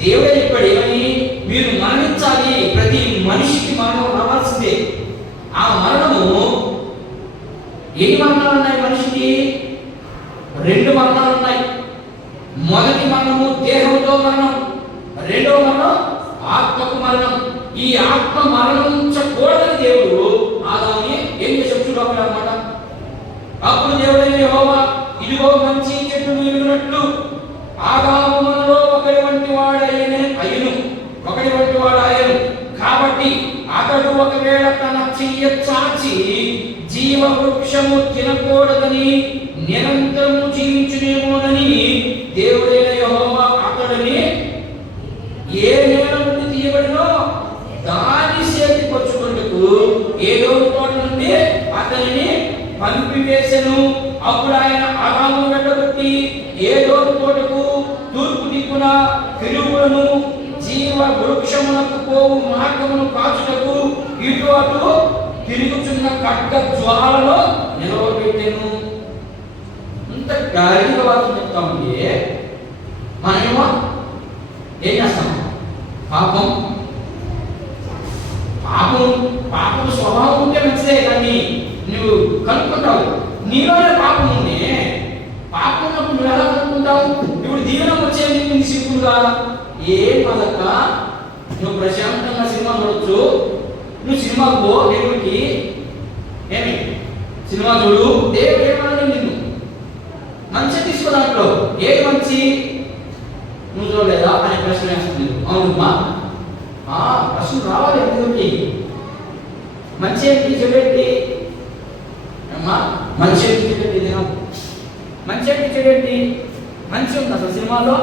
దేవుడే చెప్పాడు ఏమని? మీరు మరణించాలి, ప్రతి మనిషికి మరణం రావాల్సిందే. ఆ మరణము ఎన్ని మరణాలు ఉన్నాయి మనిషికి? 2 మరణాలు ఉన్నాయి. మొదటి మరణము దేహంతో మరణం, రెండవ మరణం ఆత్మకు మరణం. ఈ ఆత్మ మరణించకూడదని దేవుడు ఆదాముని ఏం చేశాడు చూడాలన్నమాట. అప్పుడు దేవుడైన యెహోవా ఇదిగో మంచి చెట్టు ఎరుగునట్లు ఆదాము మనలో ఒకటి వంటి వాడాయను. కాబట్టి అతడు ఒకవేళ తన చెయ్య చాచి జీవ వృక్షము తినకూడదని నిరంతరము జీవించునేమోనని దేవుడైన యెహోవా అతడిని ఏ నేల నుండి తీయబడినో దాని చేతికొచ్చుకుంటూ ఏదో తోట నుండి అతనిని పంపివేసెను. అప్పుడు ఆయన ఆదామును వెళ్ళగొట్టి ఏదో తోటకు తూర్పు దిక్కున తిరుగులను జీవ వృక్షమునకు పోవు మార్గమును కాచుటకు ఇటు అటు తిరుగుచున్న ఖడ్గ జ్వాలలో నిలవబెట్టెను. ఇంత గాలిగా వాక్యం చెప్తామంటే మనమేమో ఏం చేస్తాం? పాపం స్వభావం ఉంటే మంచిదే, కానీ నువ్వు కనుక్కుంటావు నీలోనే పాపం ఉంది. పాపం ఉన్నప్పుడు నువ్వు ఎలా కనుక్కుంటావు? ఇప్పుడు దీవెనం వచ్చేది నీకు సింపుల్గా ఏం పదక్క, నువ్వు ప్రశాంతంగా సినిమా చూడొచ్చు. నువ్వు సినిమాకు పో, దేవుడికి ఏమి సినిమా చూడు, దేవుడు ఏమన్నాడు నిన్ను? మంచి తీసుకో, దాంట్లో ఏది మంచి నువ్వు చూడలేదా అనే ప్రశ్న వేస్తుంది. అవునమ్మా, ప్రశ్న రావాలి. ఎందుకంటే మంచి ఏంటి చెడేంటి అమ్మా? మంచి ఏంటి చెడేంటి? మంచి ఏంటి చెడేంటి? మంచి ఉంది అసలు సినిమాలో